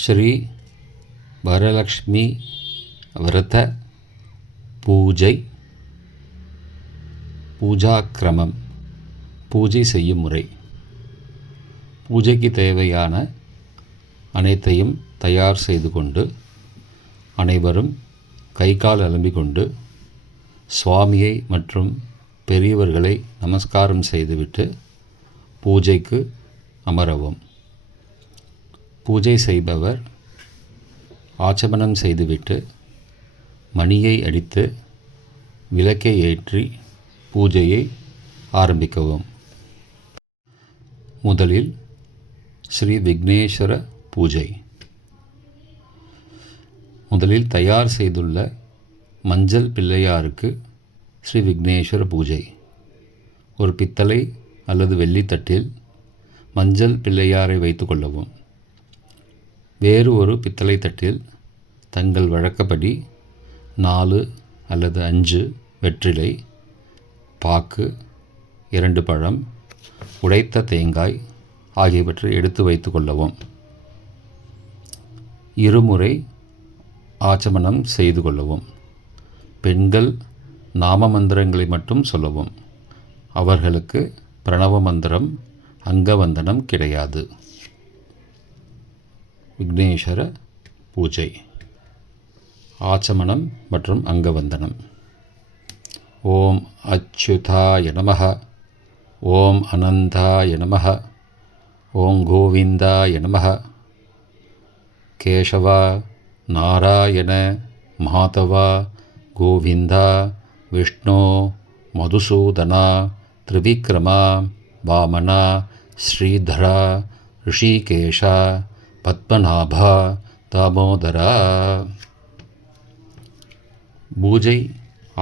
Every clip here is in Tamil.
ஸ்ரீ வரலக்ஷ்மி விரத பூஜை பூஜாக்கிரமம். பூஜை செய்யும் முறை. பூஜைக்கு தேவையான அனைத்தையும் தயார் செய்து கொண்டு அனைவரும் கை கால் அலம்பிக் கொண்டு சுவாமியை மற்றும் பெரியவர்களை நமஸ்காரம் செய்துவிட்டு பூஜைக்கு அமரவும். பூஜை செய்பவர் ஆச்சமனம் செய்துவிட்டு மணியை அடித்து விளக்கை ஏற்றி பூஜையை ஆரம்பிக்கவும். முதலில் ஸ்ரீ விக்னேஸ்வர பூஜை. முதலில் தயார் செய்துள்ள மஞ்சள் பிள்ளையாருக்கு ஸ்ரீ விக்னேஸ்வர பூஜை. ஒரு பித்தளை அல்லது வெள்ளித்தட்டில் மஞ்சள் பிள்ளையாரை வைத்து கொள்ளவும். வேறு ஒரு பித்தளை தட்டில் தங்கள் வழக்கப்படி 4 அல்லது 5 வெற்றிலை, பாக்கு, 2 பழம், உடைத்த தேங்காய் ஆகியவற்றை எடுத்து வைத்து கொள்ளவும். இருமுறை ஆச்சமனம் செய்து கொள்ளவும். பெண்கள் நாம மந்திரங்களை மட்டும் சொல்லவும். அவர்களுக்கு பிரணவ மந்திரம், அங்கவந்தனம் கிடையாது. விக்னேஸ்வர பூஜை. ஆச்சமனம் மற்றும் அங்கவந்தனம். ஓம் அச்சுதாய நமஹ. ஓம் அனந்தாய நமஹ. ஓம் கோவிந்தாய நமஹ. கேசவ, நாராயண, மாதவ, கோவிந்தா, விஷ்ணு, மதுசூதனா, திரிவிக்ரமா, வாமனா, ஸ்ரீதரா, ரிஷிகேஷா, பத்மநாபா, தாமோதரா. பூஜை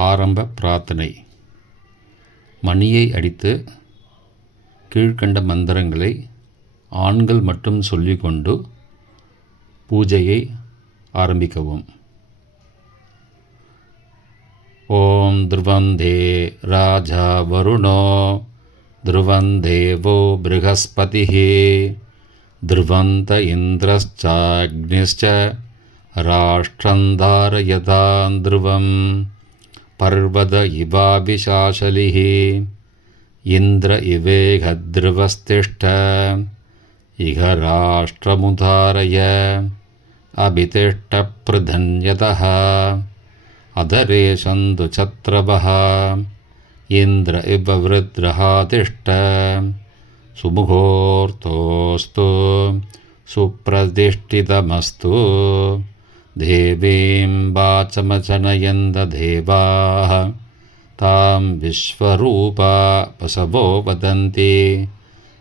ஆரம்ப பிரார்த்தனை. மணியை அடித்து கீழ்க்கண்ட மந்திரங்களை ஆண்கள் மட்டும் சொல்லிக்கொண்டு பூஜையை ஆரம்பிக்கவும். ஓம் த்ருவந்தே ராஜா வருணோ த்ருவந்தேவோ ப்ருஹஸ்பதிஹி த்ருவந்த இந்திரஸ்சாக்னிஷ்ச ராஷ்ட்ரம் தாரயதாம் த்ருவம் பர்வத இவாபிசாசலிஹி இந்திர இவேக த்ருவஸ்திஷ்ட இஹ ராஷ்ட்ரமுதாரய அபிதிஷ்ட பிரதன்யதः அதரே சந்து சத்ரவः இந்திர இவ விருத்ரஹா திஷ்ட சுமுகோர்த்தோஸ்து சுப்ரதிஷ்டிதமஸ்து தேவீம் வாசமசனயந்த தேவாः தாம் விஸ்வரூபா பசவோ வதந்தி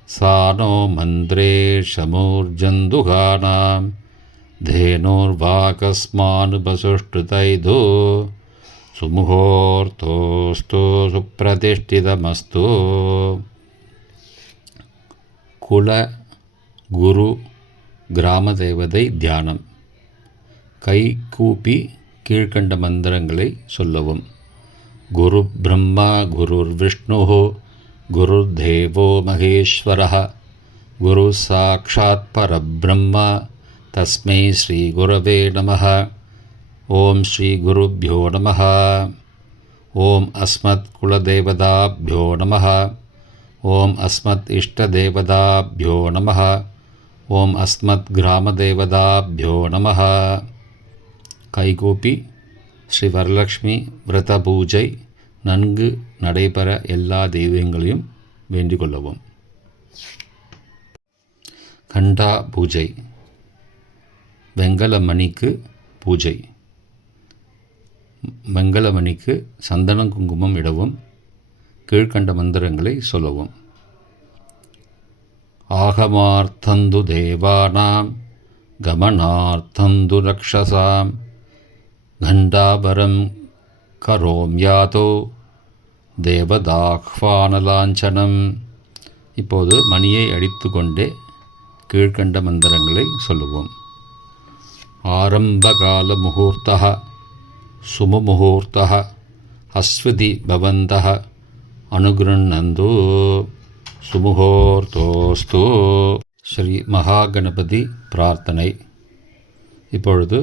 சானோ மந்திரே ஷமூர்ஜந்துகானாம் धेनुर्वाकस्मानुपसुष्टुतैधो சுமுகோர்த்தோஸ்து சுப்ரதிஷ்டிதமஸ்து. குல, குரு, கிராம தேவதை தியானம். கை கூப்பி கீழ்க்கண்ட மந்திரங்களை சொல்லவும். குரு பிரம்மா குருர் விஷ்ணு குருர் தேவோ மகேஸ்வரः குரு சாக்ஷாத் பரபிரம்மா தஸ்மை ஸ்ரீ குரவே நமः. ஓம் ஸ்ரீ குருப்யோ நமः. ஓம் அஸ்மத் குலதேவதாப்யோ நமः. ஓம் அஸ்மத் இஷ்டதேவதாப்யோ நமः. ஓம் அஸ்மத் கிராமதேவதாப்யோ நமः. கைகூப்பி ஸ்ரீ வரலக்ஷ்மி விரத பூஜை நன்கு நடைபெற எல்லா தெய்வங்களையும் வேண்டிக் கொள்ளவும். கண்டா பூஜை. வெங்கலமணிக்கு பூஜை. வெங்கலமணிக்கு சந்தனம் குங்குமம் இடவும். கீழ்க்கண்ட மந்திரங்களை சொல்லவும். ஆகமார்த்தந்து தேவானாம் கமனார்த்தந்து ரக்ஷசாம் கண்டாபரம் கரோம்யாதோ தேவதாஹ்வானலாஞ்சனம். இப்போது மணியை அடித்து கொண்டே கீழ்க்கண்ட மந்திரங்களை சொல்லுவோம். ஆரம்பகால முகூர்த்தः சுமமுகூர்த்தः அஸ்வதி பவந்தः அனுகிருண்ணந்து சுமுகோர்த்தோஸ்து. ஸ்ரீ மகாகணபதி பிரார்த்தனை. இப்பொழுது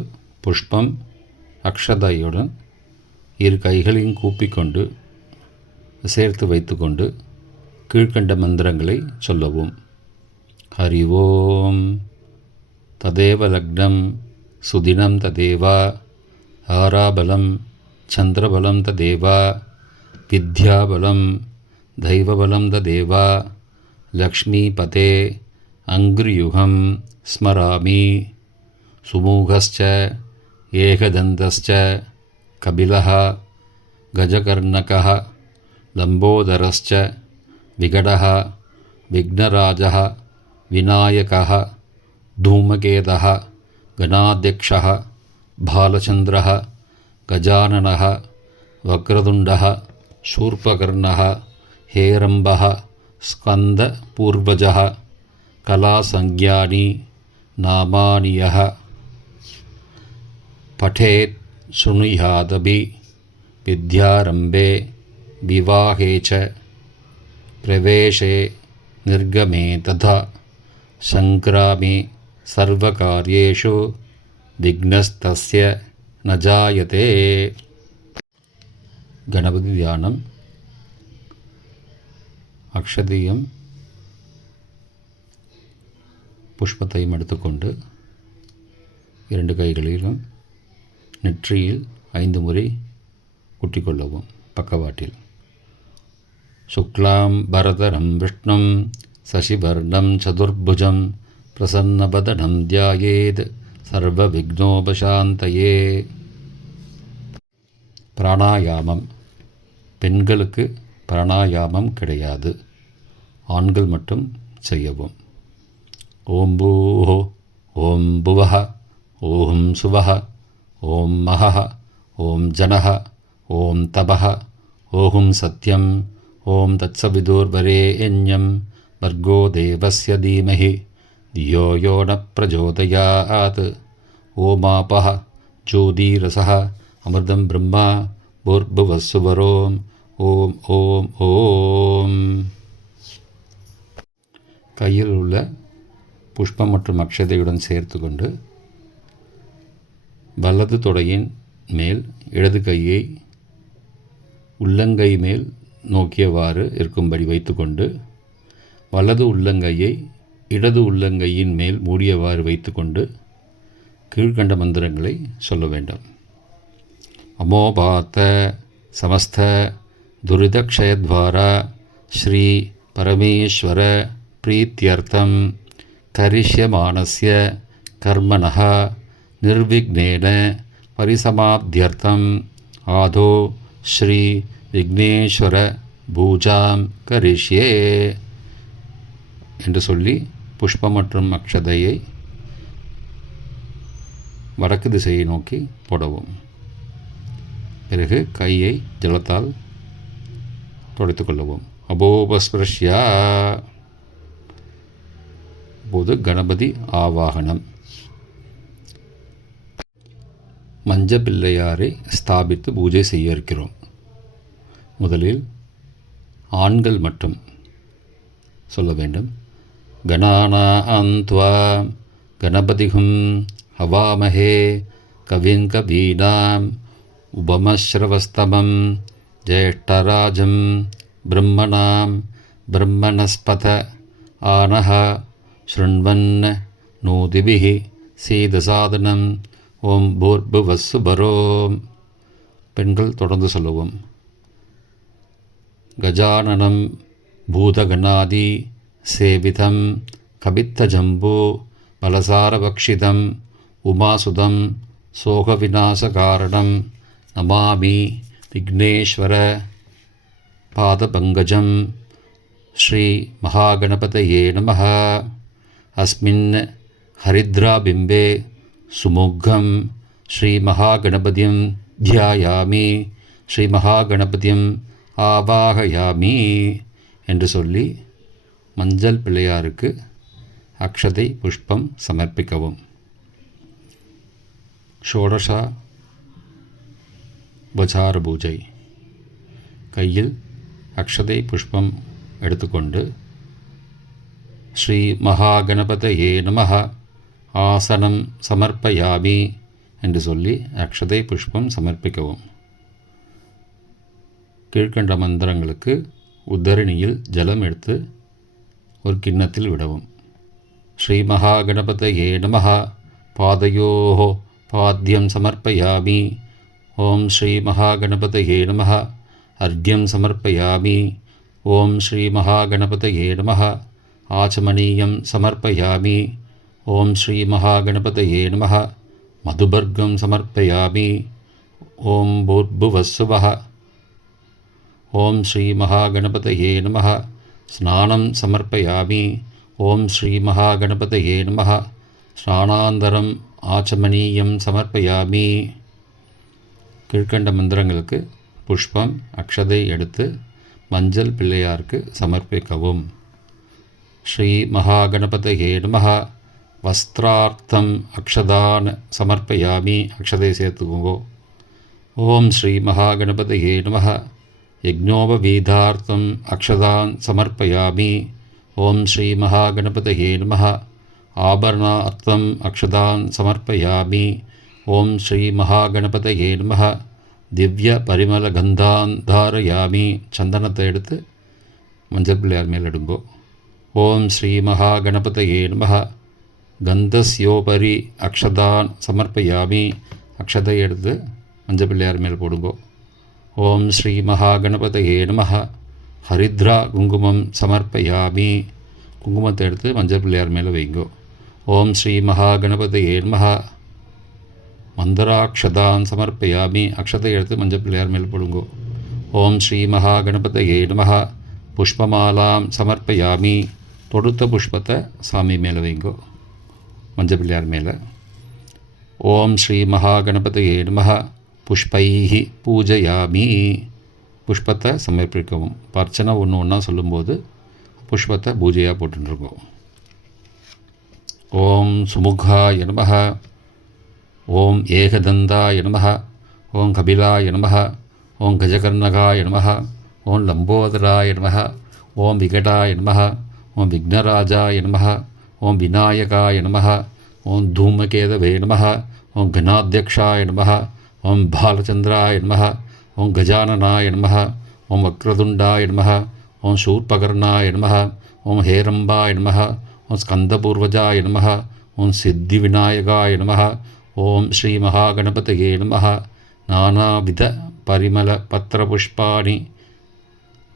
புஷ்பம் அக்ஷதையுடன் இரு கைகளையும் கூப்பிக்கொண்டு சேர்த்து வைத்துக்கொண்டு கீழ்கண்ட மந்திரங்களை சொல்லவும். ஹரி ஓம் ததேவ லக்னம் சுதினம் ததேவா ஆராபலம் சந்திரபலம் ததேவா வித்யாபலம் தெய்வபலம் ததேவா லக்ஷ்மீபதே அங்கிரியுகம் ஸ்மராமி சுமூகஸ்ச ஏகதந்தஸ்ச கபிலः கஜகர்ணகः லம்போதரஸ்ச விகடः விக்னராஜः விநாயகः धूमकेतः गणाध्यक्षः बालचन्द्रः गजाननः वक्रतुण्डः शूर्पकर्णः हेरम्बः स्कन्दपूर्वजः कलासंज्ञानी नामानि यः पठेत् शृणुयादपि विद्यारम्भे विवाहे च प्रवेशे निर्गमे तथा सङ्क्रामे सर्वकार्येषु विघ्नस्तस्य न जायते. கணபதி தியானம். அக்ஷதியும் புஷ்பத்தையும் எடுத்துக்கொண்டு இரண்டு கைகளிலும் நெற்றியில் 5 முறை குட்டிக்கொள்ளவும். பக்கவாட்டில் சுக்லாம் பரதரம் விஷ்ணும் சசிவர்ணம் சதுர்புஜம் பிரசன்னபதனம் தியாயேத் சர்வ விக்னோபசாந்தயே. பிராணாயாமம். பெண்களுக்கு பிராணாயாமம் கிடையாது, ஆண்கள் மட்டும் செய்யவும். ஓம் பூஹோ ஓம் புவஹ ஓம் சுவஹ ஓம் மஹஹ ஓம் ஜனஹ ஓம் தபஹ ஓம் சத்யம் ஓம் தத்சவிதுர்வரேண்யம் भर्गो देवस्य धीमहि धियो यो न प्रचोदयात्. ओमापः ज्योतिरसः अमृतं ब्रह्मा भूर्भुवस्सुवरों ஓம் ஓம் ஓம். கையில் உள்ள புஷ்பம் மற்றும் அக்ஷதையுடன் சேர்த்து கொண்டு வலது தொடையின் மேல் இடது கையை உள்ளங்கை மேல் நோக்கியவாறு இருக்கும்படி வைத்துக்கொண்டு வலது உள்ளங்கையை இடது உள்ளங்கையின் மேல் மூடியவாறு வைத்துக்கொண்டு கீழ்கண்ட மந்திரங்களை சொல்ல வேண்டும். அமோபாத்த சமஸ்த துரிதக்ஷயத்வாரா ஸ்ரீ பரமேஸ்வர பிரீத்யர்த்தம் கரிஷ்யமானஸ்ய கர்மணः நிர்விக்னேன பரிசமாப்த்யர்த்தம் ஆதோ ஸ்ரீ விக்னேஸ்வர பூஜாம் கரிஷ்யே என்று சொல்லி புஷ்பம் மற்றும் அக்ஷதையை வடக்கு திசையை நோக்கி போடவும். பிறகு கையை ஜலத்தால் துடைத்து கொள்ளவும். அபோபஸ்பிருஷ்யா. இப்போது கணபதி ஆவாகனம். மஞ்ச பிள்ளையாரை ஸ்தாபித்து பூஜை செய்ய இருக்கிறோம். முதலில் ஆண்கள் மட்டும் சொல்ல வேண்டும். கணானாம் த்வா கணபதிஹும் ஹவாமஹே கவின் கவீனாம் உபமஸ்ரவஸ்தமம் ஜேஷ்டராஜம் பிரம்மணாம் பிரம்மணஸ்பத ஆனஹ ஸ்ருண்வன்ன நோதிபிஹி சீதசாதனம் ஓம் பூர்புவஸ்ஸுபரோம். பெண்கள் தொடர்ந்து சொல்லுவோம். கஜானனம் பூதகணாதி சேவிதம் கபித்தஜம்பு பலசாரபக்ஷிதம் உமாசுதம் சோகவிநாசகாரணம் நமாமி விக்னேஸ்வர பாதபங்கஜம். ஸ்ரீ மகாகணபதயே நமः. அஸ்மின் ஹரித்ராபிம்பே சுமுகம் ஸ்ரீ மகாகணபதிம் தியாயாமி ஸ்ரீ மகாகணபதிம் ஆவாகயாமி என்று சொல்லி மஞ்சள் பிள்ளையாருக்கு அக்ஷதை புஷ்பம் சமர்ப்பிக்கவும். ஷோடசா உபசார பூஜை. கையில் அக்ஷதை புஷ்பம் எடுத்துக்கொண்டு ஸ்ரீ மகாகணபதயே நமः ஆசனம் சமர்ப்பயாமி என்று சொல்லி அக்ஷதை புஷ்பம் சமர்ப்பிக்கவும். கீழ்கண்ட மந்திரங்களுக்கு உத்தரணியில் ஜலம் எடுத்து ஒரு கிண்ணத்தில் விடவும். ஸ்ரீ மகாகணபதயே நமः. பாதயோः பாத்யம் சமர்ப்பயாமி. ஓம் ஸ்ரீ மகாகணபதயே நமः. அர்க்யம் சமர்ப்பயாமி. ஓம் ஸ்ரீ மகாகணபதயே நமः. ஆச்சமனீயம் சமர்ப்பயாமி. ஓம் ஸ்ரீ மகாகணபதயே நமः. மதுபர்கம் சமர்ப்பயாமி. ஓம் பூர்புவஸ்ஸுவः. ஓம் ஸ்ரீ மகாகணபதயே நமः. ஸ்நானம் சமர்ப்பயாமி. ஓம் ஸ்ரீ மகாகணபதயே நமः. ஸ்நானாந்தரம் ஆச்சமனீயம் சமர்ப்பயாமி. கீழ்கண்ட மந்திரங்களுக்கு புஷ்பம் அக்ஷதை எடுத்து மஞ்சள் பிள்ளையாருக்கு சமர்ப்பிக்கவும். ஸ்ரீ மகாகணபதயே நமः. வஸ்திரார்த்தம் அக்ஷதான் சமர்ப்பயாமி. அக்ஷதை சேர்த்துக்கோங்கோ. ஓம் ஸ்ரீ மகாகணபதயே நமः. யஜ்ஞோபவீதார்த்தம் அக்ஷதான் சமர்ப்பயாமி. ஓம் ஸ்ரீ மகாகணபதயே நமः. ஆபரணார்த்தம் அக்ஷதான் சமர்ப்பயாமி. ஓம் ஸ்ரீ மகாகணபதயே நமः. திவ்ய பரிமள கந்தான் தாரயாமி. சந்தனத்தை எடுத்து மஞ்சள் பிள்ளையார் மேல் எடுங்கோ. ஓம் ஸ்ரீ மகாகணபதயே நமः. கந்தஸ்யோபரி அக்ஷதான் சமர்ப்பயாமி. அக்ஷதை எடுத்து மஞ்சள் பிள்ளையார் மேல் போடுங்கோ. ஓம் ஸ்ரீ மகாகணபதயே நமः. ஹரித்ரா குங்குமம் சமர்ப்பயாமி. குங்குமத்தை எடுத்து மஞ்சள் பிள்ளையார் மேலே வைங்கோ. ஓம் ஸ்ரீ மகாகணபதயே நமः. மந்தராக்ஷதான் சமர்ப்பயாமி. அக்ஷதை எடுத்து மஞ்சள் பிள்ளையார் மேலே போடுங்கோ. ஓம் ஸ்ரீ மகாகணபதயே நமः. புஷ்பமாலாம் சமர்ப்பயாமி. தொடுத்த புஷ்பத்தை சாமி மேலே வைங்கோ, மஞ்சள் பிள்ளையார் மேலே. ஓம் ஸ்ரீ மகாகணபதயே நமः. புஷ்பைஹி பூஜயாமி. புஷ்பத்தை சமர்ப்பிக்கவும். அர்ச்சனை ஒன்று ஒன்றா சொல்லும்போது புஷ்பத்தை பூஜையாக போட்டுருக்கோம். ஓம் சுமுகாய நமः. ஓம் ஏகதந்தாய நமः. ஓம் கபிலாய நமः. ஓம் கஜகர்ணகாய நமः. ஓம் லம்போதராய நமः. ஓம் விகடாய நமः. ஓம் விக்னராஜாய நமः. ஓம் விநாயகாய நமः. ஓம் தூமகேதவே நமः. ஓம் கணாத்யக்ஷாய நமः. ஓம் பாலச்சந்திராய நமः. ஓம் கஜானனாய நமः. ஓம் வக்ரதுண்டாய நமः. ஓம் சூர்பகர்ணாய நமः. ஓம் ஹேரம்பாய நமः. ஓம் ஸ்கந்தபூர்வஜாய நமः. ஓம் சித்திவிநாயகாய நமः. ஓம் ஸ்ரீ மகாகணபதயே நமः. நானாவித பரிமள பத்திரபுஷ்பாணி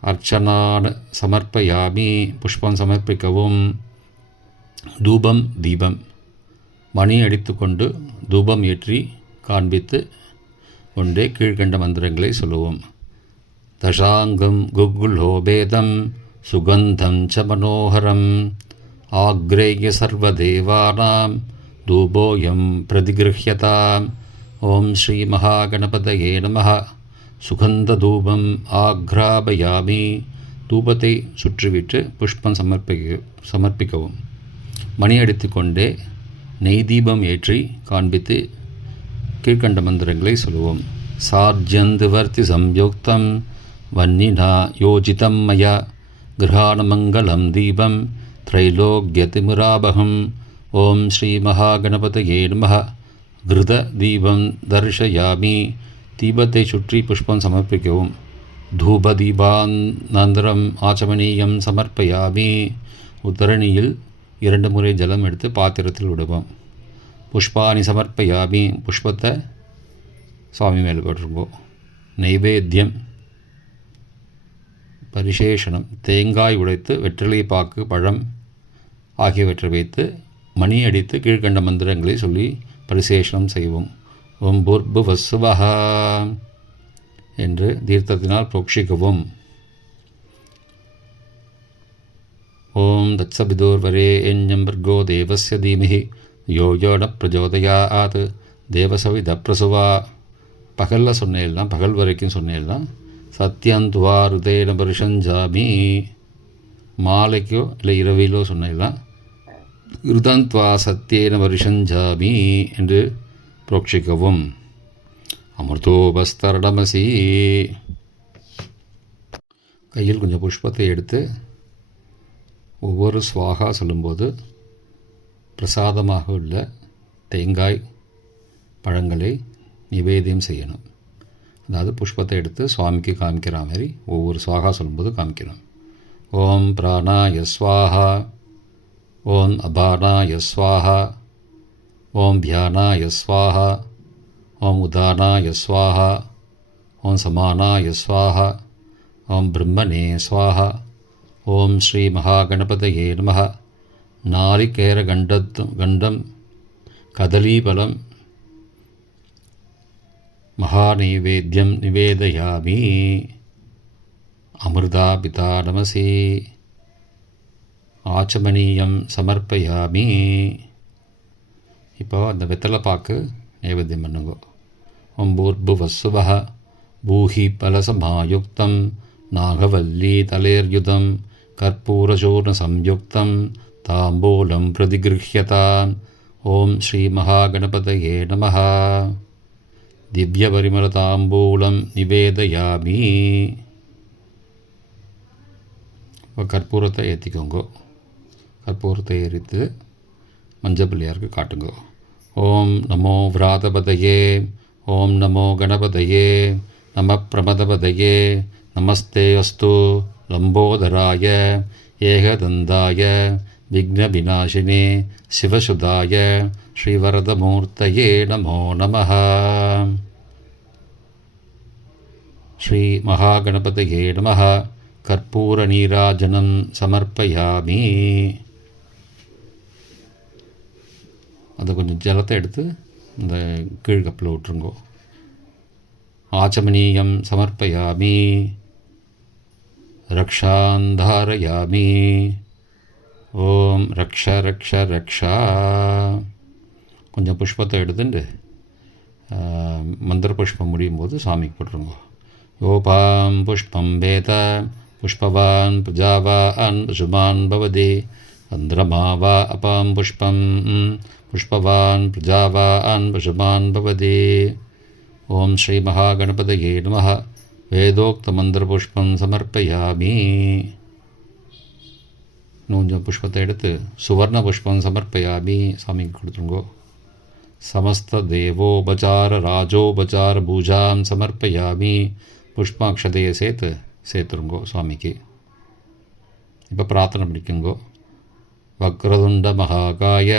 அர்ச்சனான் சமர்ப்பயாமி. புஷ்பம் சமர்ப்பிக்கவும். தூபம் தீபம் மணி அடித்து கொண்டு தூபம் ஏற்றி காண்பித்து கொண்டே கீழ்கண்ட மந்திரங்களை சொல்லுவோம். தசாங்கம் குகுலோபேதம் சுகந்தம் ச மனோகரம் ஆக்ரேய சர்வதேவானாம் தூபோயம் பிரதிகிருஹ்யதாம். ஓம் ஸ்ரீ மகாகணபதயே நமः. சுகந்த தூபம் ஆக்ராபயாமி. தூபத்தை சுற்றிவிட்டு புஷ்பம் சமர்ப்பிக்கவும். மணி அடித்து கொண்டே நெய் தீபம் ஏற்றி காண்பித்து கீழ்கண்ட மந்திரங்களை சொல்லுவோம். சார்ஜந்துவர்த்தி சம்யுக்தம் வன்னினா யோஜிதம் மயா கிரகாணமங்கலம் தீபம் திரைலோக்யதிமுராபகம். ஓம் ஸ்ரீ மகாகணபதயே நமः. கிருத தீபம் தர்ஷயாமி. தீபத்தை சுற்றி புஷ்பம் சமர்ப்பிக்கவும். தூபதீபானந்தரம் ஆச்சமனீயம் சமர்ப்பயாமி. உத்தரணியில் 2 முறை ஜலம் எடுத்து பாத்திரத்தில் விடுவோம். புஷ்பாணி சமர்ப்பயாமி. புஷ்பத்தை சுவாமி மேலே போட்டிருப்போம். நைவேத்தியம் பரிசேஷனம் தேங்காய் உடைத்து வெற்றிலை பாக்கு பழம் ஆகியவற்றை வைத்து மணி அடித்து கீழ்கண்ட மந்திரங்களை சொல்லி பரிசேஷனம் செய்வோம். ஓம் பூர்புவஸ்ஸுவः என்று தீர்த்தத்தினால் புரோக்ஷிக்கவும். ஓம் தத்சவிதுர்வரேண்யம் பர்கோ தேவஸ்ய தீமஹி யோ யோ ந பிரச்சோதயாத் தேவசவித பிரசுவா. பகலில் சொன்னேன்னா பகல் வரைக்கும் சொன்னேன்னா சத்யந்த்வா ருதேன பரிஷஞ்சாமி. மாலைக்கோ இல்லை இரவிலோ சொன்னேன்னா ருதந்த்வா சத்யேன பரிஷஞ்சாமி என்று புரோக்ஷிக்கவும். அமிர்தோபஸ்தரணமசி. கையில் கொஞ்சம் புஷ்பத்தை எடுத்து ஒவ்வொரு ஸ்வாகா சொல்லும்போது பிரசாதமாக உள்ள தேங்காய் பழங்களை நிவேதியம் செய்யணும். அதாவது புஷ்பத்தை எடுத்து சுவாமிக்கு காமிக்கிற மாதிரி ஒவ்வொரு ஸ்வாகா சொல்லும்போது காமிக்கணும். ஓம் பிராணாய ஸ்வாஹா, ஓம் அபானாய ஸ்வாஹா, ஓம் தியானாய ஸ்வாஹா, ஓம் உதானாய ஸ்வாஹா, ஓம் சமானாய ஸ்வாஹா, ஓம் பிரம்மணே ஸ்வாஹா, ஓம் ஸ்ரீ மகாகணபதயே நமः. நாரிகேர கண்டம் கதலீபலம் மகாநைவேத்யம் நிவேதயாமி. அமிர்தா பிதா நமசி ஆச்சமனீயம் சமர்ப்பயாமி. இப்போ அந்த வெத்தலை பாக்கு நைவேத்தியம் பண்ணுங்க. ஓம் பூர்புவஸ்ஸுவः பூஹி பலசமாயுக்தம் நாகவல்லி தலேர்யுதம் கற்பூரசூர்ண சம்யுக்தம் தாம்பூலம் பிரதிகிருஹ்யதாம். ஓம் ஸ்ரீ மகாகணபதயே நமः. திவ்யபரிமளதாம்பூலம் நிவேதயாமி. இப்போ கற்பூரத்தை ஏற்றிக்கோங்க. கற்பூரத்தை எரித்து மஞ்சள் பிள்ளையாருக்கு காட்டுங்க. ஓம் நமோ விராதபதயே, ஓம் நமோ கணபதயே, நம பிரமதபதயே, நமஸ்தே அஸ்து லம்போதராய ஏகதந்தாய விக்ன விநாசினே சிவசுதாய ஸ்ரீவரதமூர்த்தயே நமோ நமः. ஸ்ரீ மகாகணபதயே நமः. கற்பூர நீராஜனம் சமர்ப்பயாமி. அதை கொஞ்சம் ஜலத்தை எடுத்து இந்த கீழ்கப்பில் விட்டுருங்கோ. ஆச்சமனீயம் சமர்ப்பயாமி. ரக்ஷாந்தாரயாமி. ஓம் ரக்ஷ ரக்ஷ ரக்ஷா. கொஞ்சம் புஷ்பத்தை எடுத்துட்டு மந்திர புஷ்பம் முடியும் போது சாமிக்கு போட்டுருங்க. யோபாம் புஷ்பம் வேத புஷ்பவான் பிரஜாவான் பசுமான் பவதி சந்திரமாவா அபாம் புஷ்பம் புஷ்பவான் பிரஜாவான் பசுமான் பவதி. ஓம் ஸ்ரீ மகாகணபதயே நமः. வேதோக்த மந்திர புஷ்பம் சமர்ப்பயாமி. கொஞ்சம் புஷ்பத்தை எடுத்து சுவர்ண புஷ்பம் சமர்ப்பயாமி சாமிக்கு கொடுத்துருங்கோ. சமஸ்த தேவோபச்சார ராஜோபச்சார பூஜாம் சமர்ப்பயாமி. புஷ்பாட்சதையை சேர்த்துருங்கோ சுவாமிக்கு. இப்போ பிரார்த்தனை பண்ணிக்கோங்கோ. வக்ரதுண்ட மகாகாய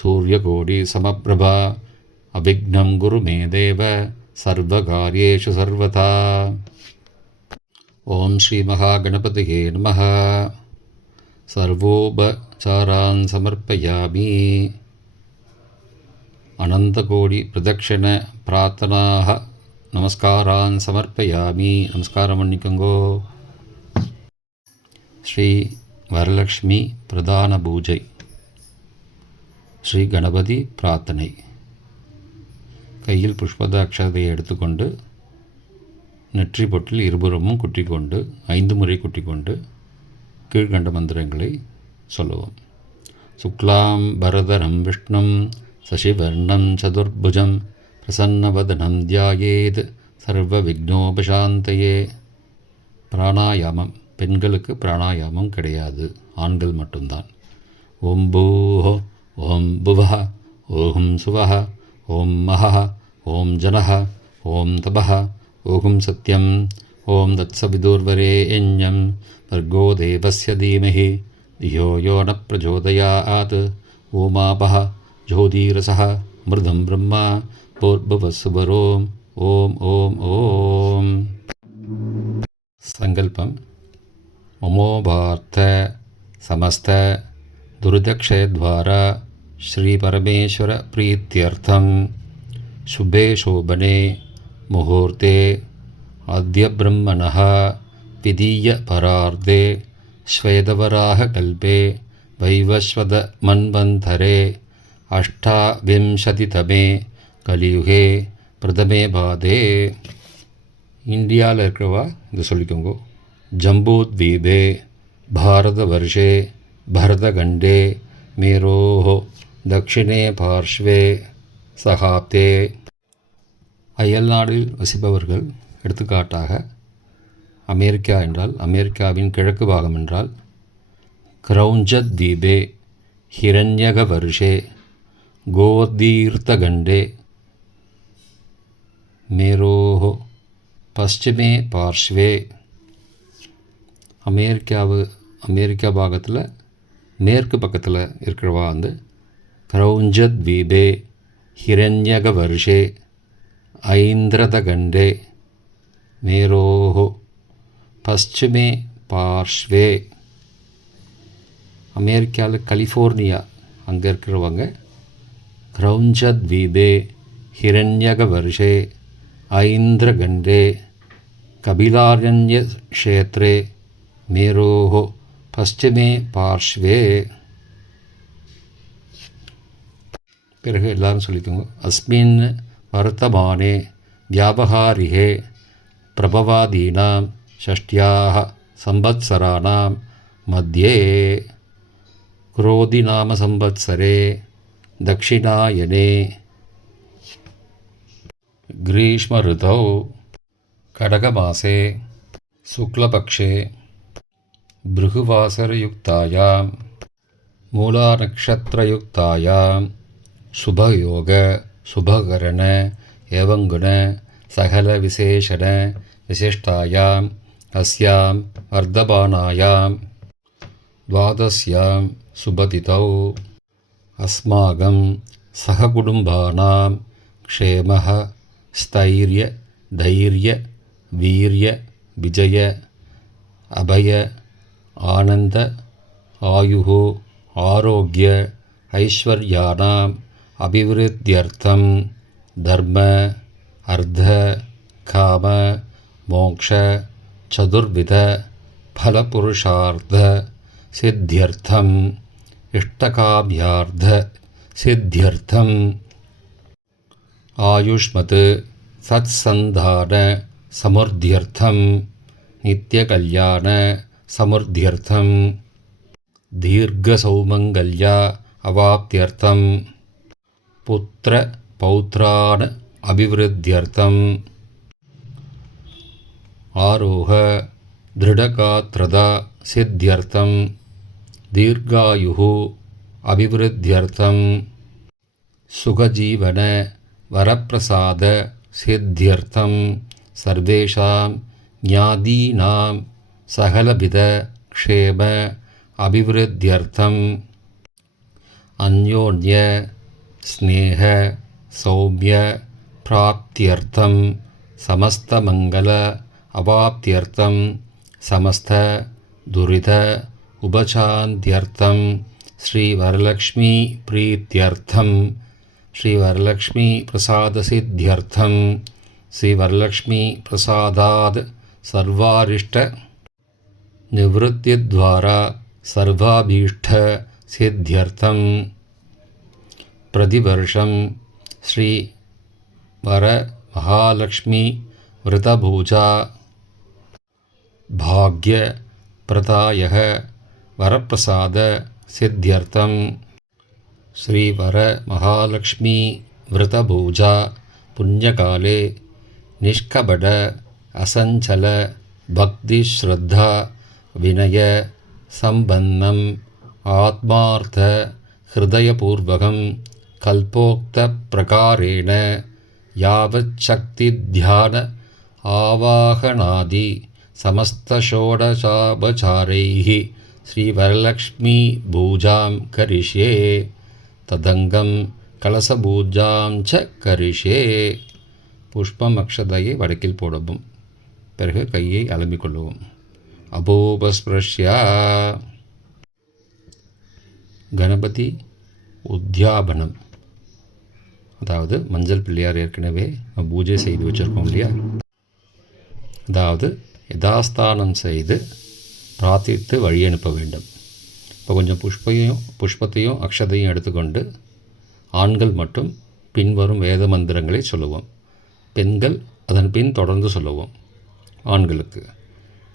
சூரியகோடி சமப்பிரபா அவிக்னம் குரு மே தேவ சர்வகாரியேஷு சர்வதா. ஓம் ஸ்ரீ மகாகணபதயே நமः. சர்வோபசாரான் சமர்ப்பயாமி. அனந்தகோடி பிரதட்சிண பிரார்த்தனாக நமஸ்காரான் சமர்ப்பயாமி. நமஸ்காரம் பண்ணிக்கோங்கோ. ஸ்ரீ வரலக்ஷ்மி பிரதான பூஜை. ஸ்ரீ கணபதி பிரார்த்தனை. கையில் புஷ்பத அக்ஷதையை எடுத்துக்கொண்டு நெற்றி பொட்டில் இருபுறமும் குட்டிக்கொண்டு 5 முறை குட்டிக்கொண்டு கீழ்கண்ட மந்திரங்களை சொல்லுவோம். சுக்லாம் பரதரம் விஷ்ணும் சசிவர்ணம் சதுர்புஜம் பிரசன்னவதனம் தியாயேத் சர்வ விக்னோபசாந்தயே. பிராணாயாமம். பெண்களுக்கு பிராணாயாமம் கிடையாது, ஆண்கள் மட்டும்தான். ஓம் பூஹோ, ஓம் புவஹ, ஓம் சுவஹ, ஓம் மஹஹ, ஓம் ஜனஹ, ஓம் தபஹ, ஓம் சத்யம், ஓம் தத்சவிதுர்வரேண்யம் भर्गो देवस्य धीमहि धियो यो न प्रचोदयात्. ओमापः ज्योतिरसः मृदं ब्रह्मा भूर्भुवस्सुवरों. ओम ओम ओम. संकल्पम. ममोभार्थ समस्त दुर्दक्षयद्वारा श्री परमेश्वर प्रीत्यर्थम शुभे शोभने मुहूर्ते अद्य ब्रह्मणः विधीय परार्धे श्वेतवराह कल्पे वैवस्वत मन्वन्तरे अष्टाविंशतितमे कलियुगे प्रथमे पादे. இந்தியாவில் இருக்கிறவா இதை சொல்லிக்கோங்க. ஜம்பூத்வீபே பாரதவர்ஷே பரதகண்டே மேரோஹோ தக்ஷிணே பார்ஷ்வே சகாப்தே. அயல்நாடில் வசிப்பவர்கள், எடுத்துக்காட்டாக அமெரிக்கா என்றால் அமெரிக்காவின் கிழக்கு பாகம் என்றால் கிரௌஞ்சத் தீபே हिरण्यकवर्षे गोदीर्तगण्डे मेरोः पश्चिमे पार्श्वे அமெரிக்கா பாகத்தில் மேற்கு பக்கத்தில் இருக்கிறவா வந்து க்ரௌஞ்சத்வீபே ஹிரண்யகவர்ஷே ஐந்திரதகண்டே மேரோஹோ பश्चिमे பார்ஷ்வே. அமெரிக்காவில் கலிஃபோர்னியா அங்கே இருக்கிறவங்க க்ரௌஞ்சத்வீபே ஹிரண்யகவர்ஷே ஐந்திரகண்டே கபிலாரண்ய க்ஷேத்ரே மேரோஹோ பश्चिमे பார்ஷ்வே. பிறகு எல்லாரும் சொல்லிக்கோங்க. அஸ்மின் வர்த்தமானே வியாபகாரிகே பிரபவாதீனாம் ஷஷ்ட்யாः சம்பத்சராணாம் மத்தியே குரோதிநாம சம்பத்சரே தக்ஷிணாயனே ग्रीष्म ऋतौ கடகமாசே शुक्लपक्षे भृगुवासरयुक्तायां मूलानक्षत्रयुक्तायां शुभयोग शुभकरण एवं गुण सकल विशेषण विशिष्टायाम् अस्यां वर्धमानायां द्वादश्यां शुभतिथौ अस्माकं सहकुटुम्बानां क्षेमः स्थैर्य धैर्य वीर्य विजय अभय आनंद आयुः आरोग्य ऐश्वर्याणाम् अभिवृद्ध्यर्थं धर्म अर्थ काम मोक्ष चतुर्विध फलपुरुषार्थ सिद्ध्यर्थम् इष्टकाम्यार्थ सिद्ध्यर्थम् आयुष्मत् सत्सन्धान समृद्ध्यर्थं नित्यकल्याण समृद्ध्यर्थं दीर्घसौमङ्गल्य अवाप्त्यर्थं पुत्र पौत्रान् अभिवृद्ध्यर्थं आरोह दृढगात्रता सिद्ध्यर्थं दीर्घायुः अभिवृद्ध्यर्थं सुखजीवन वरप्रसाद सिद्ध्यर्थं सर्वेषां ज्ञातीनां सकलविध क्षेम अभिवृद्ध्यर्थं अन्योन्य स्नेह सौम्य प्राप्त्यर्थं समस्तमंगल अवाप्त्यर्थं समस्त दुरित उपशान्त्यर्थं श्रीवरलक्ष्मी प्रीत्यर्थं श्रीवरलक्ष्मी प्रसाद सिद्ध्यर्थं श्रीवरलक्ष्मी प्रसादाद सर्वारिष्ट निवृत्तिद्वारा सर्वाभीष्ट सिद्ध्यर्थं प्रतिवर्षं श्री वर महालक्ष्मी व्रतपूजा भाग्य प्रदायः वरप्रसाद सिद्ध्यर्थं श्री वर महालक्ष्मी व्रतपूजा पुण्यकाले निष्कपट असंचल भक्ति श्रद्धा विनय संबन्धम आत्मार्थ हृदयपूर्वकं कल्पोक्त प्रकारेण यावच्छक्ति ध्यान आवाहनादि समस्त षोडशोपचारैः श्रीवरलक्ष्मी पूजां करिष्ये तदंगम कलशपूजां च करिष्ये. புஷ்பம் அக்ஷதையை வடக்கில் போடவும். பிறகு கையை அலம்பிக் கொள்ளவும். அபோபஸ்பிரஷ்யா கணபதி உத்யாபனம், அதாவது மஞ்சள் பிள்ளையார் ஏற்கனவே பூஜை செய்து வச்சுருக்கோம் இல்லையா, அதாவது யதாஸ்தானம் செய்து பிரார்த்தித்து வழி அனுப்ப வேண்டும். இப்போ கொஞ்சம் புஷ்பத்தையும் அக்ஷதையும் எடுத்துக்கொண்டு ஆண்கள் மட்டும் பின்வரும் வேத மந்திரங்களை சொல்லுவோம். பெண்கள் அதன் பின் தொடர்ந்து சொல்லுவோம். ஆண்களுக்கு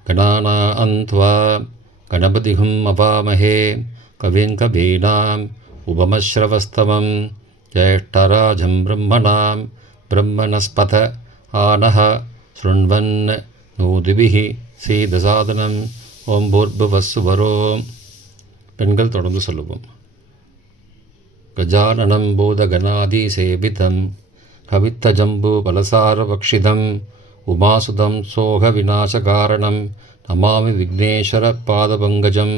கணானாந்த்வா கணபதிஹும் அவாமஹே கவின் கபீனாம் உபமஸ்ரவஸ்தவம் ஜேஷ்டராஜம் பிரம்மணாம் பிரம்மணஸ்பத ஆனஹ ஸ்ருண்வன் நூதிபிஹி சீதசாதனம் ஓம் பூர்புவஸ்ஸுவரோம். பெண்கள் தொடர்ந்து சொல்லுவோம். गजाननं भूतगणादिसेवितं कवित्तजम्बूफलसारभक्षितम् उमासुतं सोगविनाशकारणं नमामि विघ्नेश्वरपादपङ्कजम्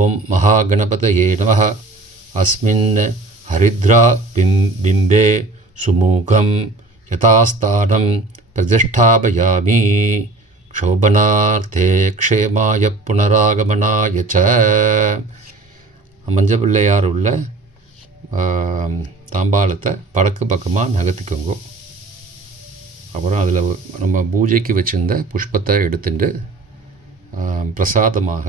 ॐ महागणपतये नमः। अस्मिन् हरिद्राबिम्बे सुमुखं यथास्थानं प्रतिष्ठापयामि क्षोभनार्थे क्षेमाय पुनरागमनाय च। மஞ்சப்பிள்ளையார் உள்ள தாம்பாளத்தை வடக்கு பக்கமாக நகர்த்திக்கோங்க. அப்புறம் அதில் நம்ம பூஜைக்கு வச்சுருந்த புஷ்பத்தை எடுத்துட்டு பிரசாதமாக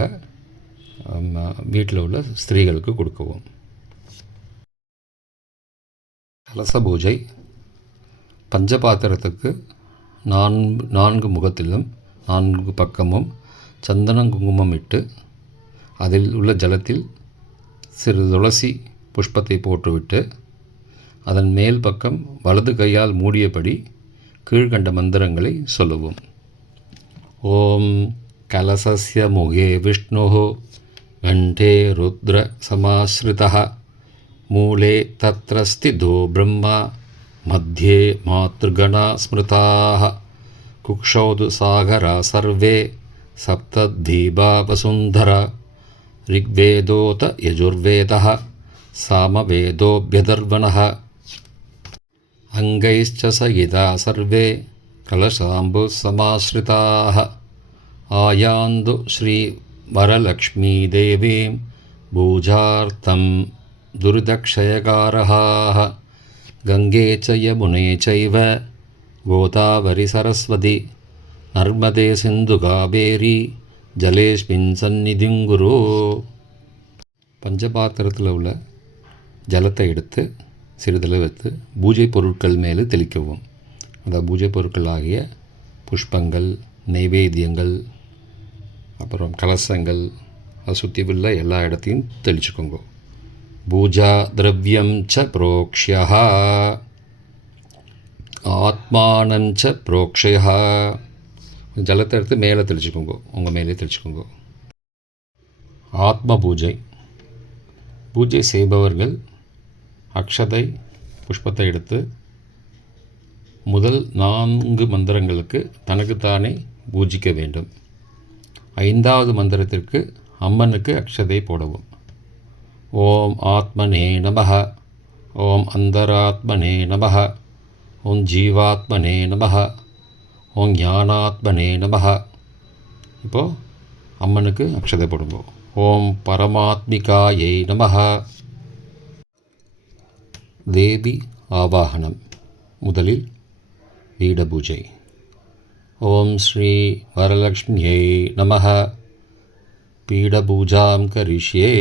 வீட்டில் உள்ள ஸ்திரீகளுக்கு கொடுக்கவும். கலச பூஜை. பஞ்சபாத்திரத்துக்கு 4 முகத்திலும் 4 பக்கமும் சந்தனம் குங்குமம் இட்டு அதில் உள்ள ஜலத்தில் சிறு துளசி புஷ்பத்தை போட்டுவிட்டு அதன் மேல் பக்கம் வலது கையால் மூடியபடி கீழ்கண்ட மந்திரங்களை சொல்லவும். ஓம் கலசஸ்ய முகே விஷ்ணுः கண்டே ருத்ர சமாஸ்ருதः மூலே தத்ர ஸ்திதோ பிரம்மா மத்தியே மாத்ருகணா ஸ்மிருதாः குக்ஷௌது சாகரா சர்வே சப்ததீபா வசுந்தரா ऋग्वेदोत यजुर्वेदः सामवेदोऽभ्यदर्वणः अङ्गैश्च सहिता सर्वे कलशाम्बुसमाश्रिताः आयान्तु श्रीवरलक्ष्मीदेवीं पूजार्थं दुरितक्षयकारः गङ्गे च यमुने चैव गोदावरी सरस्वती नर्मदे सिन्धु कावेरी ஜலேஸ்மின் சந்நிதிங் குரு. பஞ்சபாத்திரத்தில் உள்ள ஜலத்தை எடுத்து சிறிதளவு வைத்து பூஜை பொருட்கள் மேலே தெளிக்கவும். அந்த பூஜை பொருட்கள் ஆகிய புஷ்பங்கள், நைவேத்தியங்கள், அப்புறம் கலசங்கள், அதை சுற்றி உள்ள எல்லா இடத்தையும் தெளிச்சுக்கோங்க. பூஜா திரவியம் ச புரோக்ஷ்யா ஆத்மானஞ்ச புரோக்ஷயா. ஜலத்தை எடுத்து மேலே தெளிச்சுக்கோங்க, உங்கள் மேலே தெளிச்சுக்கோங்க. ஆத்ம பூஜை. பூஜை செய்பவர்கள் அக்ஷதை புஷ்பத்தை எடுத்து முதல் 4 மந்திரங்களுக்கு தனக்குத்தானே பூஜிக்க வேண்டும். 5வது மந்திரத்திற்கு அம்மனுக்கு அக்ஷதை போடவும். ஓம் ஆத்மனே நமஹ, ஓம் அந்தராத்மனே நமஹ, ஓம் ஜீவாத்மனே நமஹ, ஓம் ஞானாத்மனே நமஹ. இப்போது அம்மனுக்கு அக்ஷதை போடுங்க. ஓம் பரமாத்மிகாயை நமஹ. தேவி ஆவாகனம். முதலில் பீட பூஜை. ஓம் ஸ்ரீ வரலக்ஷ்மியை நமஹ. பீடபூஜாம் கரிஷ்யே.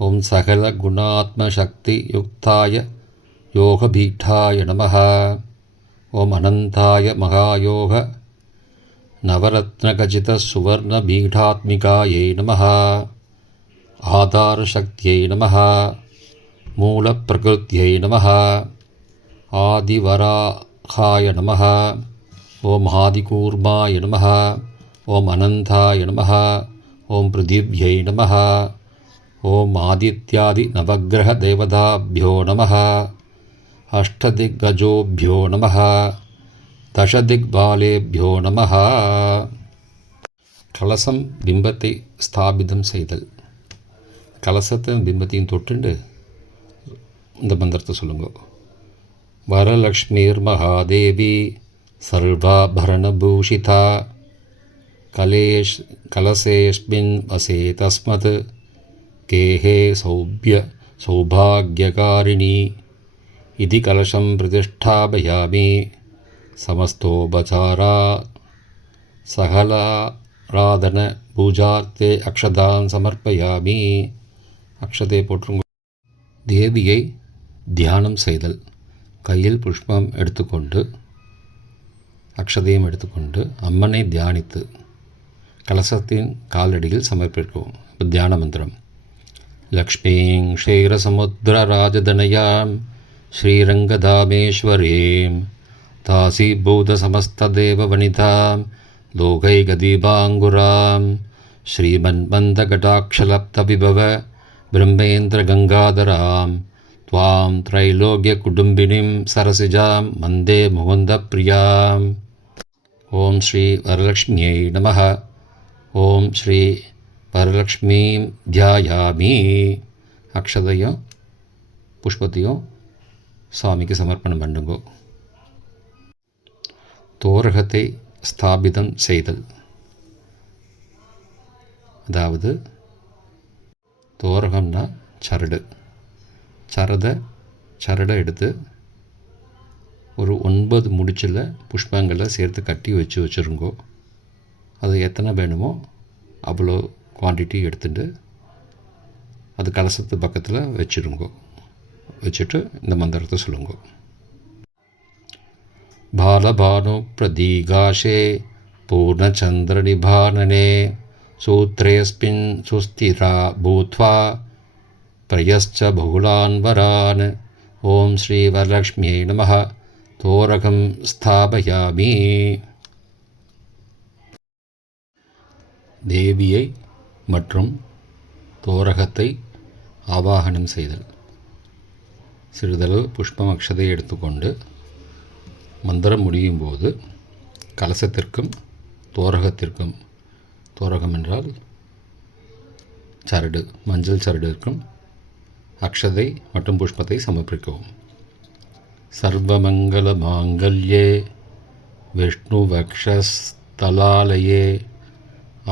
ஓம் சகல குணாத்மசக்தி யுக்தாய யோகபீட்டாய நமஹ. ஓம் அனந்தாய மகாயோக நவரத்னகஜித சுவர்ணபீடாத்மிகாயை நமஹ. ஆதாரசக்தியை நமஹ. மூலப்பிரகிருத்யை நமஹ. ஆதிவராகாய நமஹ. ஓம் ஆதிகூர்மாய நமஹ. ஓம் அனந்தாய நமஹ. ஓம் பிருதிவ்யை நமஹ. ஓம் ஆதித்யாதி நவக்கிரக தேவதாபியோ நமஹ. அஷ்டதிக்கஜோபியோ நமஹ. தசதிக்பாலேபியோ நமஹ. கலசம் பிம்பத்தை ஸ்தாபிதம் செய்தல். கலசத்தை பிம்பத்தையும் தொட்டுண்டு இந்த மந்திரத்தை சொல்லுங்க. வரலக்ஷ்மீர் மகாதேவி சர்வாபரணபூஷிதா கலசேஸ்மின் வசே தஸ்மத் கேஹே சௌபாகியகாரிணி இதி கலசம் பிரதிஷ்டாபயாமி. சமஸ்தோபசாரா சகலாராதன பூஜார்த்தே அக்ஷதான் சமர்ப்பயாமி. அக்ஷதை போற்றுங்க. தேவியை தியானம் செய்தல். கையில் புஷ்பம் எடுத்துக்கொண்டு அக்ஷதையும் எடுத்துக்கொண்டு அம்மனை தியானித்து கலசத்தின் காலடியில் சமர்ப்பிக்கவும். இப்போ தியான மந்திரம். லக்ஷ்மீங் க்ஷீரசமுத்திரராஜதனயாம் ஸ்ரீரங்கதாமேஸ்வரீம் தாசீபூதசமஸ்ததேவவனிதாம் லோகைகதீபாங்குராம் ஸ்ரீமன்மந்தகடாட்சலப்தவிபவ ब्रह्मेन्द्रगङ्गाधरां त्वां त्रैलोक्यकुटुम्बिनीं सरसिजां वन्दे मुकुन्दप्रियाम्. ஓம் ஸ்ரீ வரலக்ஷ்மியை நமः. ஓம் ஸ்ரீ வரலக்ஷ்மீம் தியாயாமி. அக்ஷதையும் புஷ்பத்தையும் சுவாமிக்கு சமர்ப்பணம் பண்ணுங்கோ. தோரகத்தை ஸ்தாபிதம் செய்தல், அதாவது தோரகம்னா சரடு. சரடை எடுத்து ஒரு 9 முடிச்சில் புஷ்பங்களை சேர்த்து கட்டி வச்சுருங்கோ. அது எத்தனை வேணுமோ அவ்வளோ குவான்டிட்டி எடுத்துட்டு அது கலசத்து பக்கத்தில் வச்சுருங்கோ. வச்சுட்டு இந்த மந்திரத்தை சொல்லுங்கோ. பாலபானு பிரதீகாஷே பூர்ணச்சந்திரநிபானனே சூத்ரேஸ்மின் சுஸ்திரா பூத்வா பிரயஸ்ச பகுலான் வரான். ஓம் ஸ்ரீ வரலக்ஷ்மியை நமः. தோரகம் ஸ்தாபயாமி. தேவியை மற்றும் தோரகத்தை ஆவாகனம் செய்தல். சிறிதளவு புஷ்பம் அக்ஷதை எடுத்துக்கொண்டு மந்திரம் முடியும் போது கலசத்திற்கும் தோரகத்திற்கும், தோரகம் என்றால் சரடு, மஞ்சள் சரடிற்கும் அக்ஷதை மற்றும் புஷ்பத்தை சமர்ப்பிக்கவும். சர்வமங்கலமாங்கல்யே விஷ்ணுவக்ஷஸ்தலாலயே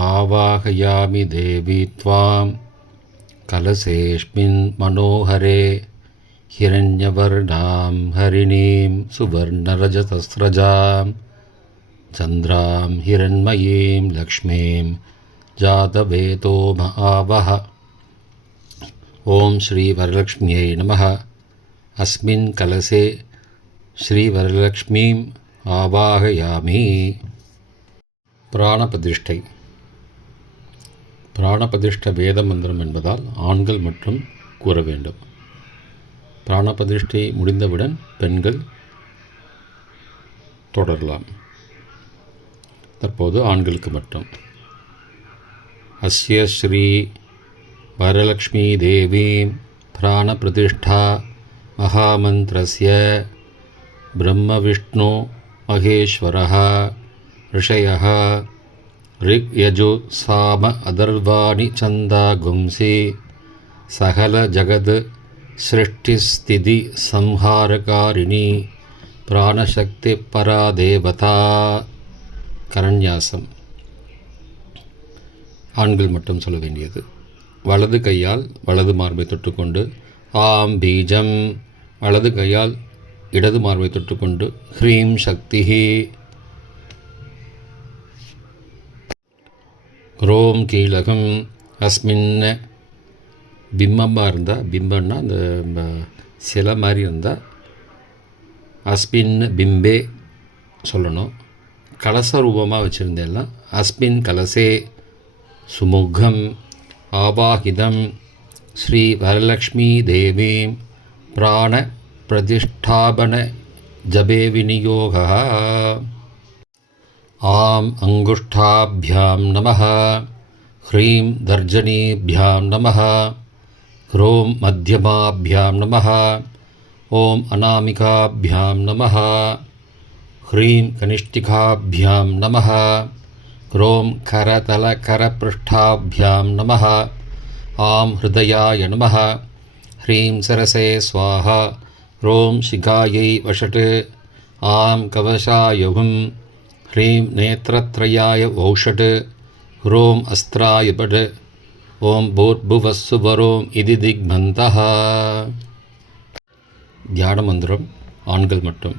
ஆவாகயாமி தேவி த்வாம் கலசேஸ்மின் மனோஹரே ஹிரண்யவர்ணாம் ஹரிணீம் சுவர்ணரஜதஸ்ரஜாம் சந்திராம் ஹிரண்மயீம் லக்ஷ்மீம் ஜாதவேதோ ஆவஹ. ஓம் ஸ்ரீ வரலக்ஷ்மியை நமः. அஸ்மின் கலசே ஸ்ரீ வரலக்ஷ்மீம் ஆவாகயாமி. பிராணபிரதிஷ்டை. பிராணபிரதிஷ்ட வேத மந்திரம் என்பதால் ஆண்கள் மட்டும் கூற வேண்டும். பிராணபிரதிஷ்டை முடிந்தவுடன் பெண்கள் தொடரலாம். தற்போது ஆண்களுக்கு மட்டும். அஸ்ய ஸ்ரீ வரலக்ஷ்மி தேவீம் பிராணபிரதிஷ்டா மகாமந்திரஸ்ய பிரம்ம விஷ்ணு மகேஸ்வரः ரிஷயः ரிக் யஜு சாம அதர்வாணி சந்தாகும்சி சகல ஜகத் சிருஷ்டிஸ்திதி சம்ஹாரகாரிணி பிராணசக்தி பராதேவதா. கரண்யாசம் ஆண்கள் மட்டும் சொல்ல வேண்டியது. வலது கையால் வலது மார்பை தொட்டுக்கொண்டு ஆம் பீஜம், வலது கையால் இடது மார்பை தொட்டுக்கொண்டு ஹ்ரீம் சக்திஹி, ரோம் கீழகம், அஸ்மின் பிம்பமாக இருந்தால், பிம்பம்னா அந்த சிலை மாதிரி இருந்தால் அஸ்மின் பிம்பே சொல்லணும். கலச ரூபமாக வச்சுருந்தேன்னா அஸ்மின் கலசே சுமுகம் ஆவாஹிதம் ஸ்ரீ வரலக்ஷ்மி தேவீம் பிராண பிரதிஷ்டாபன ஜபே விநியோகः. ஆம் அங்குஷ்டாபியாம் நமः, ஹ்ரீம் தர்ஜனீபியாம் நமः, ஹ்ரோம் மத்தியமாபியாம் நமः, ஓம் அநாமிகாபியாம் நமः, ஹ்ரீம் கனிஷ்டிகாபியாம் நமः, ஹ்ரோம் கரதலகரபிருஷ்டாபியாம் நமः, ஆம் ஹிருதயாய நமः, ஹ்ரீம் சரசே ஸ்வாஹா, ரோம் சிகாயை வஷட், ஆம் கவசாயுகும், ஹ்ரீம் நேத்ரத்ரயாய வௌஷட், ரோம் அஸ்திராய பட், ஓம் பூர்புவஸ்ஸுவரோம் இதி திக்மந்தः. தியான மந்திரம் ஆண்கள் மட்டும்.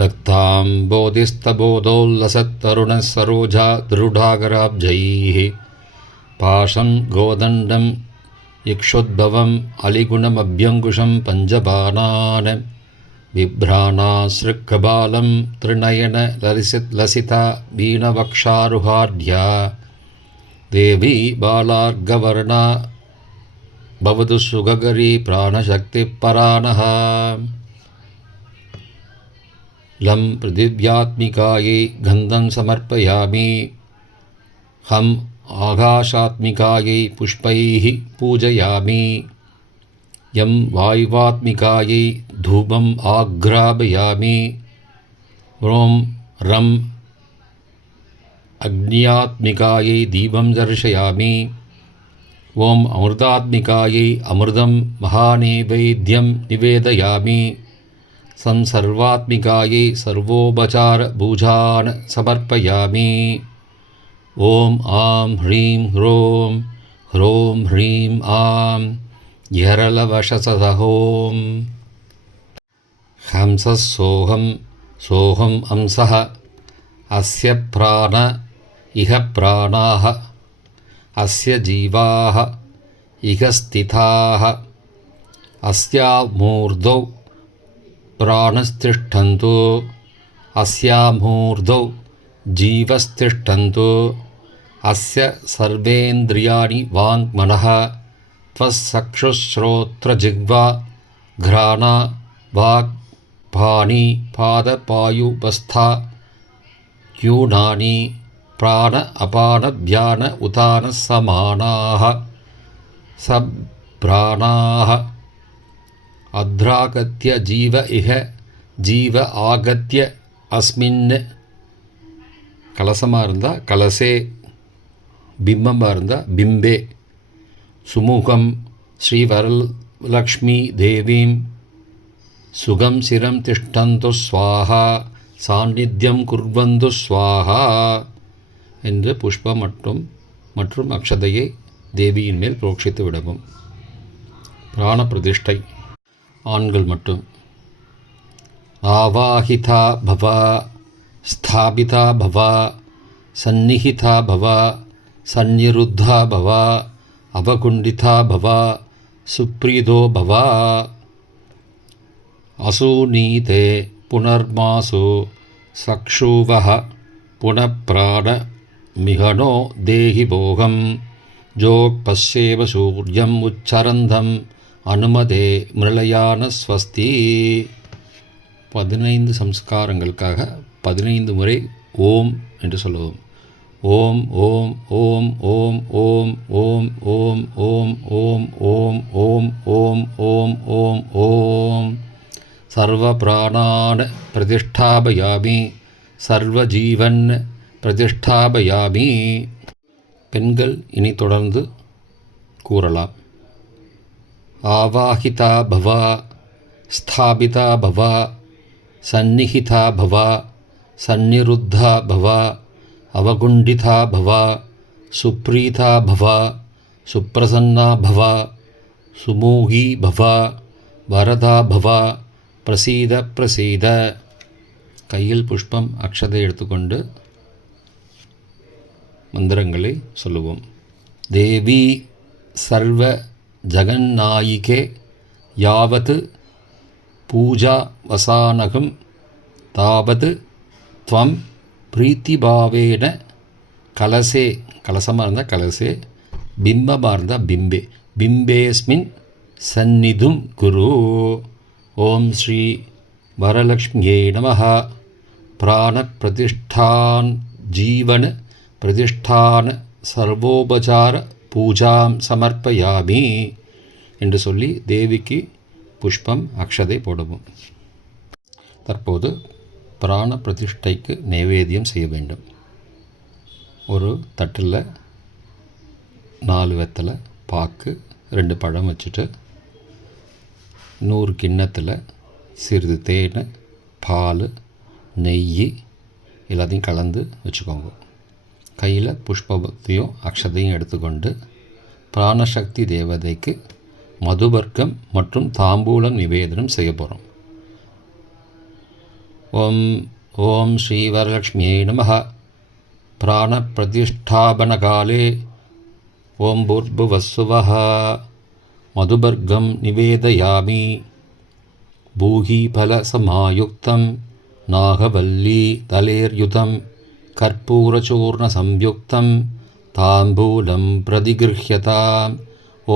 ரக்தாம்போதிஸ்தபோதோல்லசத்தருணசரோஜா திருடாகராப்ஜைः பாஷம் கோதண்டம் இக்ஷோத்பவம் அலிகுணமப்யங்குஷம் பஞ்சபாணான் बिभ्राणासृक्कबालं त्रिनयन लसिता वीणवक्षारुहाढ्या देवी बालार्गवर्णा भवतु सुगगरी प्राणशक्तिपरानः. लं पृथिव्यात्मिकायै गन्धं समर्पयामि. हम आकाशात्मिकायै पुष्पैः पूजयामि। यं वायुवात्मिकायै धूपम् आघ्रापयामि। ॐ रं अग्न्यात्मिकायै दीपं दर्शयामि। ॐ अमृतात्मिकायै अमृतं महानैवेद्यं निवेदयामि। सर्वात्मिकायै सर्वोपचारपूजान् समर्पयामि। ॐ आं ह्रीं ह्रों ह्रों ह्रीं आं यरलवशसहों। हंसः सोऽहं सोऽहं हंसः अस्य प्राण इह प्राणाः अस्य जीवाः इह स्थिताः अस्यामूर्धौ प्राणस्तिष्ठन्तु अस्यामूर्धौ जीवस्तिष्ठन्तु अस्य सर्वेन्द्रियाणि वाङ्मनः त्वच्चक्षुश्रोत्रजिह्वा घ्राणा वाक् पाणि पादपायुपस्था यूनानि प्राण अपान व्यान उतान समानाः सप्राणाः अध्रागत्य जीव इह जीव आगत्य अस्मिन् कलसमा इरुंदा कलसे बिम्बमा इरुंदा बिम्बे सुमुखं श्री वरलक्ष्मी देवीं सुगं शिरं तिष्ठन्तु स्वाहा सान्निध्यं कुर्वन्तु स्वाहा என்று புஷ்பம் மற்றும் அக்ஷதையை தேவியின் மேல் புரோக்ஷித்து விடவும். பிராண பிரதிஷ்டை ஆண்கள் மட்டும். ஆவாஹிதா பவ ஸ்தாபிதா பவ சந்நிஹிதா பவ சந்நிருத்தா பவ அவகுண்டிதா பவ சுப்ரீதோ பவ. அசூநீதே புனர்மாசு சக்ஷுவஹ புனப்பிராண மிகனோ தேஹி போகம் ஜோக் பஸ்யேவ சூர்யம் உச்சரந்தம் அனுமதே மிருளயான ஸ்வஸ்தி. 15 சம்ஸ்காரங்களுக்காக 15 முறை ஓம் என்று சொல்லுவோம். ஓம் ஓம் ஓம் ஓம் ஓம் ஓம் ஓம் ஓம் ஓம் ஓம் ஓம் ஓம் ஓம் ஓம் ஓம். சர்வ பிராணான் பிரதிஷ்டாபயாமி சர்வ ஜீவன் பிரதிஷ்டாபயாமி. பெண்கள் இனி தொடர்ந்து கூறலாம். ஆவாஹிதா பவ ஸ்தாபிதா பவ சந்நிஹிதா பவ சந்நிருத்தா பவ அவகுண்டிதா பவ சுப்ரீதா பவ சுப்ரசன்னா பவ சுமூகி பவ வரதா பவ பிரசீத பிரசீத. கையில் புஷ்பம் அக்ஷதை எடுத்துக்கொண்டு மந்திரங்களை சொல்லுவோம். தேவி சர்வ ஜகன்னாயிகே யாவத் பூஜா வசானகம் தாவத் த்வம் பிரீத்திபாவேன கலசே கலசமாக இருந்தால் கலசே பிம்பமாக இருந்தால் பிம்பே பிம்பேஸ்மின் சந்நிதும் குரு. ஓம் ஸ்ரீ வரலக்ஷ்மியே நமः. பிராண பிரதிஷ்டான் ஜீவன் பிரதிஷ்டான சர்வோபசார பூஜாம் சமர்ப்பயாமி என்று சொல்லி தேவிக்கு புஷ்பம் அக்ஷதை போடவும். தற்போது பிராண பிரதிஷ்டைக்கு நைவேத்தியம் செய்ய வேண்டும். ஒரு தட்டில் 4 வெத்தலை பாக்கு 2 பழம் வச்சுட்டு 100 கிண்ணத்தில் சிறிது தேன் பால் நெய் எல்லாத்தையும் கலந்து வச்சுக்கோங்க. கையில் புஷ்பத்தையும் அக்ஷதையும் எடுத்துக்கொண்டு பிராணசக்தி தேவதைக்கு மதுவர்க்கம் மற்றும் தாம்பூலம் நிவேதனம் செய்ய போகிறோம். ஓம் ஓம் ஸ்ரீ வரலக்ஷ்மியே நமः. பிராண பிரதிஷ்டாபன காலே ஓம் பூர்புவஸ்ஸுவः மதுவர்க்கம் நிவேதயாமி. பூகீபலசமாயுக்தம் நாகவல்லி தலேர்யுதம் கற்பூரச்சூர்ணசம்யுக்தம் தாம்பூலம் பிரதிகிருஹ்யதாம்.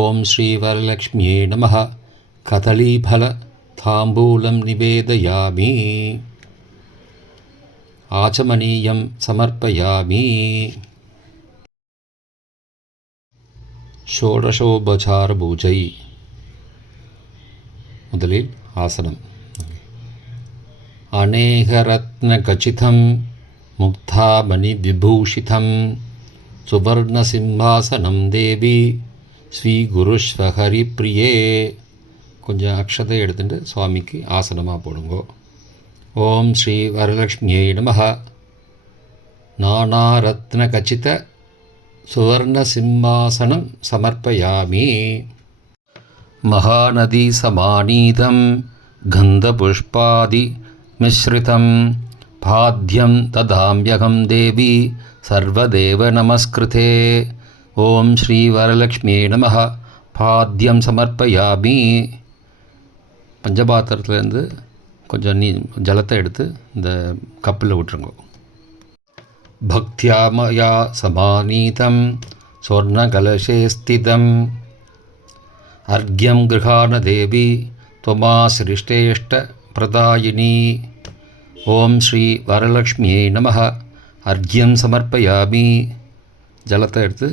ஓம் ஸ்ரீ வரலக்ஷ்மியே நமः. கதலீபல தாம்பூலம் நிவேதயாமி. ஆச்சமனீயம் சமர்ப்பயாமி. ஷோடசோபசார பூஜை. முதலில் ஆசனம். அநேகரத்னகசிதம் முக்தாமணி விபூஷிதம் சுவர்ணசிம்ஹாசனம் தேவி ஸ்ரீகுருஸ்வஹரி பிரியே. கொஞ்சம் அக்ஷதை எடுத்துட்டு சுவாமிக்கு ஆசனமாக போடுங்கோ. ஓம் ஸ்ரீ வரலக்ஷ்மியை நமஹ. நானாரத்னகசித சுவர்ணசிம்ஹாசனம் சமர்ப்பயாமி. மகாநதி சமானீதம் கந்தபுஷ்பாதி மிஸ்ரிதம் பாத்யம் ததாம்யகம் தேவி சர்வதேவ நமஸ்கிருதே. ஓம் ஸ்ரீ வரலக்ஷ்மியை நமஹ. பாத்யம் சமர்ப்பயாமி. பஞ்சபாத்திரத்துலேருந்து கொஞ்சம் ஜலத்தை எடுத்து இந்த கப்பில் விட்டுருங்கோ. பக்தியா மயா சமானீதம் ஸ்வர்ணகலசே ஸ்திதம் அர்க்யம் கிருஹாண தேவி த்வமாசிரிஷ்டேஷ்ட பிரதாயினி. ஓம் ஸ்ரீ வரலக்ஷ்மியை நமஹ. அர்க்யம் சமர்ப்பயாமி. ஜலத்தை எடுத்து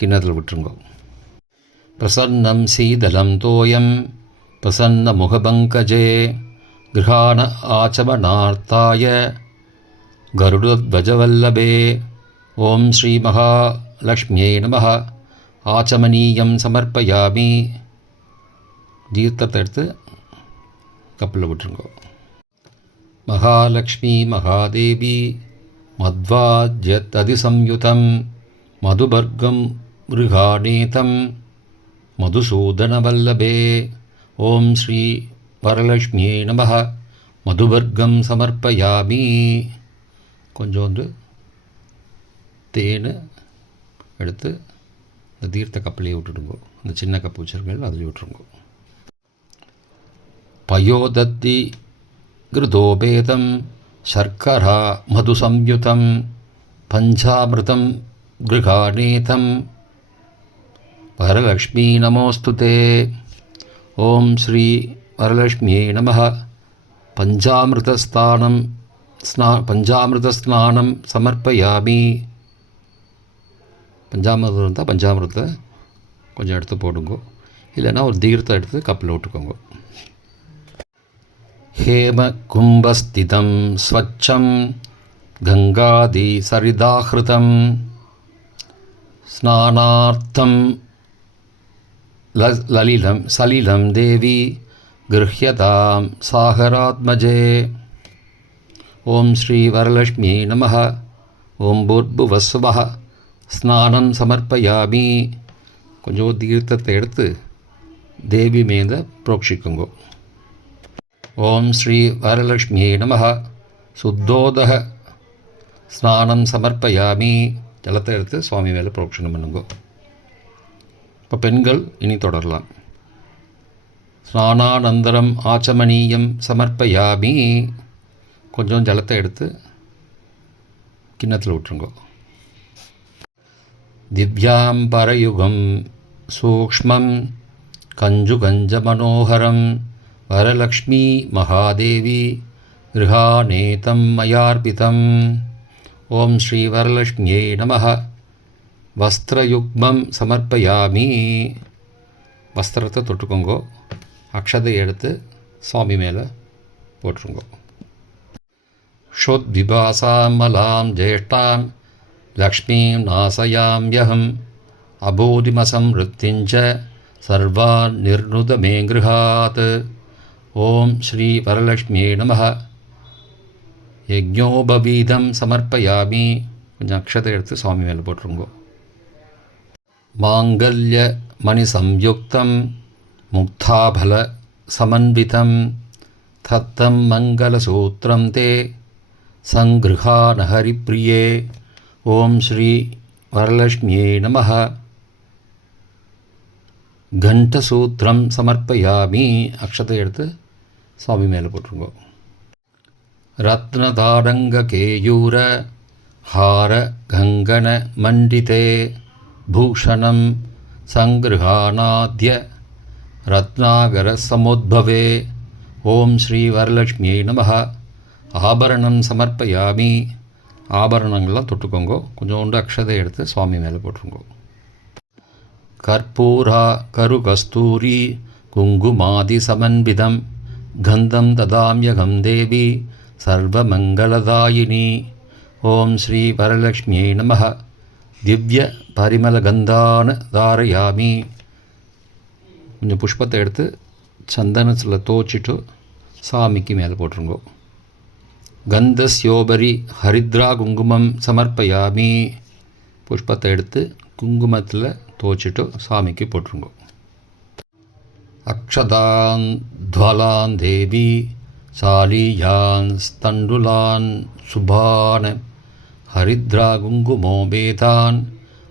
கிண்ணத்தில் விட்டுருங்கோ. பிரசன்னம் சீதலம் தோயம் பிரசன்ன முகபங்கஜே கிருஹாண ஆச்சமனார்த்தாய கருடத்வஜவல்லபே. ஓம் ஸ்ரீ மகாலக்ஷ்மியை நமஹ. ஆச்சமனீயம் சமர்ப்பயாமி. தீர்த்தத்தை எடுத்து கப்பில் விட்டுருங்கோ. மகாலக்ஷ்மி மகாதேவி மத்வாஜ்யததிசம்யுதம் மதுபர்கம் மிருகாநேதம் மதுசூதனவல்லபே. ஓம் ஸ்ரீ வரலக்ஷ்மியை நமஹ. மதுவர்க்கம் சமர்ப்பயாமி. கொஞ்சோண்டு தேன் எடுத்து இந்த தீர்த்த கப்பிலேயே விட்டுடுங்கோ. இந்த சின்ன கப்பு வச்சுருக்கீங்க அதில் விட்டுருங்கோ. பயோதத்தி கிருதோபேதம் சர்க்கரா மது சம்யுதம் பஞ்சாமிருதம் கிருகாநேதம் வரலக்ஷ்மி நமோஸ்துதே. ஓம் ஸ்ரீ வரலக்ஷ்மியை நமஹ. பஞ்சாமிருதஸ்நானம் சமர்ப்பயாமி. பஞ்சாமிருதம் இருந்தால் பஞ்சாமிருதத்தை கொஞ்சம் எடுத்து போடுங்கோ. இல்லைன்னா ஒரு தீர்த்தம் எடுத்து கப்பில் விட்டுக்கோங்க. ஹேம கும்பஸ்திதம் ஸ்வச்சம் கங்காதி சரிதாஹிருதம் ஸ்நானார்த்தம் லலிலம் சலிலம் தேவி கிருஹ்யதாம் சாகராத்மஜே. ஓம் ஸ்ரீ வரலக்ஷ்மியை நமஹ. ஓம் பூர்புவஸ்வஹ. ஸ்நானம் சமர்ப்பயாமி. கொஞ்சம் தீர்த்தத்தை எடுத்து தேவி மேத புரோக்ஷிக்குங்கோ. ஓம் ஸ்ரீ வரலக்ஷ்மியை நமஹ. சுத்தோதக ஸ்நானம் சமர்ப்பயாமி. ஜலத்தை எடுத்து சுவாமி மேலே புரோக்ஷனம் பண்ணுங்கோ. இப்போ பெண்கள் இனி தொடரலாம். ஸ்நானானந்தரம் ஆச்சமனீயம் சமர்ப்பயாமி. கொஞ்சம் ஜலத்தை எடுத்து கிண்ணத்தில் விட்டுருங்கோ. திவ்யாம்பரயுகம் சூக்ஷ்மம் கஞ்சுகஞ்ச மனோகரம் வரலக்ஷ்மி மகாதேவி கிருஹாநேதம் மயார்பிதம். ஓம் ஸ்ரீ வரலக்ஷ்மியை நமஹ. வஸ்திரயுக்மம் சமர்ப்பயாமி. வஸ்திரத்தை தொட்டுக்கோங்கோ. அக்ஷதை எடுத்து சுவாமி மேலே போட்டுருங்கோ. ஷோத்விபாசாம் மலாம் ஜேஷ்டாம் லக்ஷ்மீம் நாசயாம்யஹம் அபோதிமசம்ருத்திஞ்ச சர்வான் நிர்ணுதமே கிருஹாத். ஓம் ஸ்ரீ வரலக்ஷ்மியை நமஹ. யஜ்ஞோபவீதம் சமர்ப்பயாமி. கொஞ்சம் அக்ஷதை எடுத்து சுவாமி மேலே போட்டுருங்கோ. மாங்கல்ய மணி சம்யுக்தம் முக்தாபல சமன்விதம் தத்தம் மங்களசூத்திரம் தே சங்கிருஹாண ஹரிப்ரியே. ஓம் ஸ்ரீ வரலக்ஷ்மியை நமஹ. கண்டசூத்திரம் சமர்ப்பயாமி. அக்ஷதை எடுத்து சுவாமி மேலே போட்டுருங்கோ. ரத்னதாடங்ககேயூர ஹார கங்கன மண்டிதே பூஷணம் சங்கிருஹாணாத்ய ரத்னாகர சமோத்பவே. ஓம் ஸ்ரீ வரலக்ஷ்மியை நமஹ. ஆபரணம் சமர்ப்பயாமி. ஆபரணங்கள்லாம் தொட்டுக்கோங்கோ. கொஞ்சோண்டு அக்ஷதை எடுத்து சுவாமி மேலே போட்டுருங்கோ. கற்பூரா கருகஸ்தூரி குங்குமாதிசமன்விதம் கந்தம் ததாம்யகம் தேவி சர்வமங்களதாயினி. ஓம் ஸ்ரீ வரலக்ஷ்மியை நமः. திவ்ய பரிமளகந்தான தாரயாமி. கொஞ்சம் புஷ்பத்தை எடுத்து சந்தனத்தில் தோச்சிட்டு சாமிக்கு மேலே போட்டுருங்கோ. கந்தஸ்யோபரி ஹரித்ரா குங்குமம் சமர்ப்பயாமி. புஷ்பத்தை எடுத்து குங்குமத்தில் தோச்சிட்டு சாமிக்கு போட்டுருங்கோ. அக்ஷதான் துவலான் தேவி சாலியான் ஸ்தண்டுலான் சுபான் ஹரித்ரா குங்குமோபேதான்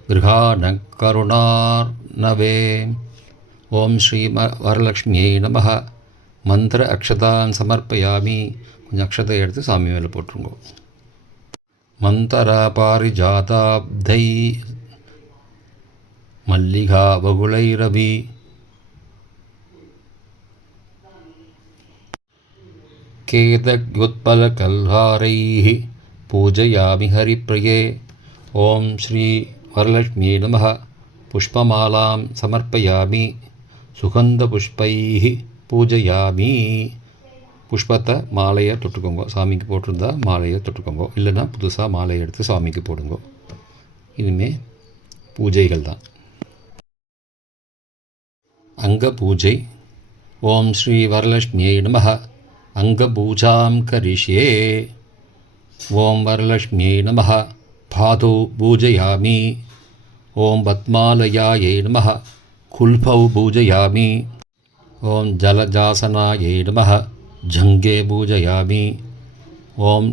கிருஹான கருணார்ணவே. ஓம் ஸ்ரீ வரலக்ஷ்மியை நமः. மந்திர அக்ஷதான் சமர்ப்பயாமி. கொஞ்சம் அக்ஷதை எடுத்து சாமி மேலே போட்டுருங்கோ. மந்தர பாரிஜாதாப்தை மல்லிகா வகுளைரவி கேதக்யுத்பலகல்ஹாரைः பூஜயாமி ஹரிப்ரியே. ஓம் ஸ்ரீ வரலக்ஷ்மியை நமः. புஷ்பமாலாம் சமர்ப்பயாமி. சுகந்தபுஷ்பைः பூஜயாமி. புஷ்பத்தை மாலையை தொட்டுக்கோங்க. சாமிக்கு போட்டிருந்தா மாலையை தொட்டுக்கோங்க. இல்லைன்னா புதுசாக மாலையை எடுத்து சாமிக்கு போடுங்க. இனிமேல் பூஜைகள் தான். அங்க பூஜை. ஓம் ஸ்ரீ வரலக்ஷ்மியை நமः. அங்கபூஜாம் கரிஷ்யே. ஓம் வரலக்ஷ்மியை நமः. பாதோ பூஜயாமி. ஓம் பத்மாலயாயை நமः. குல்பௌ பூஜயாமி. ஓம் ஜலஜாசனாயை நமः. ஜங்கே பூஜயாமி. ஓம்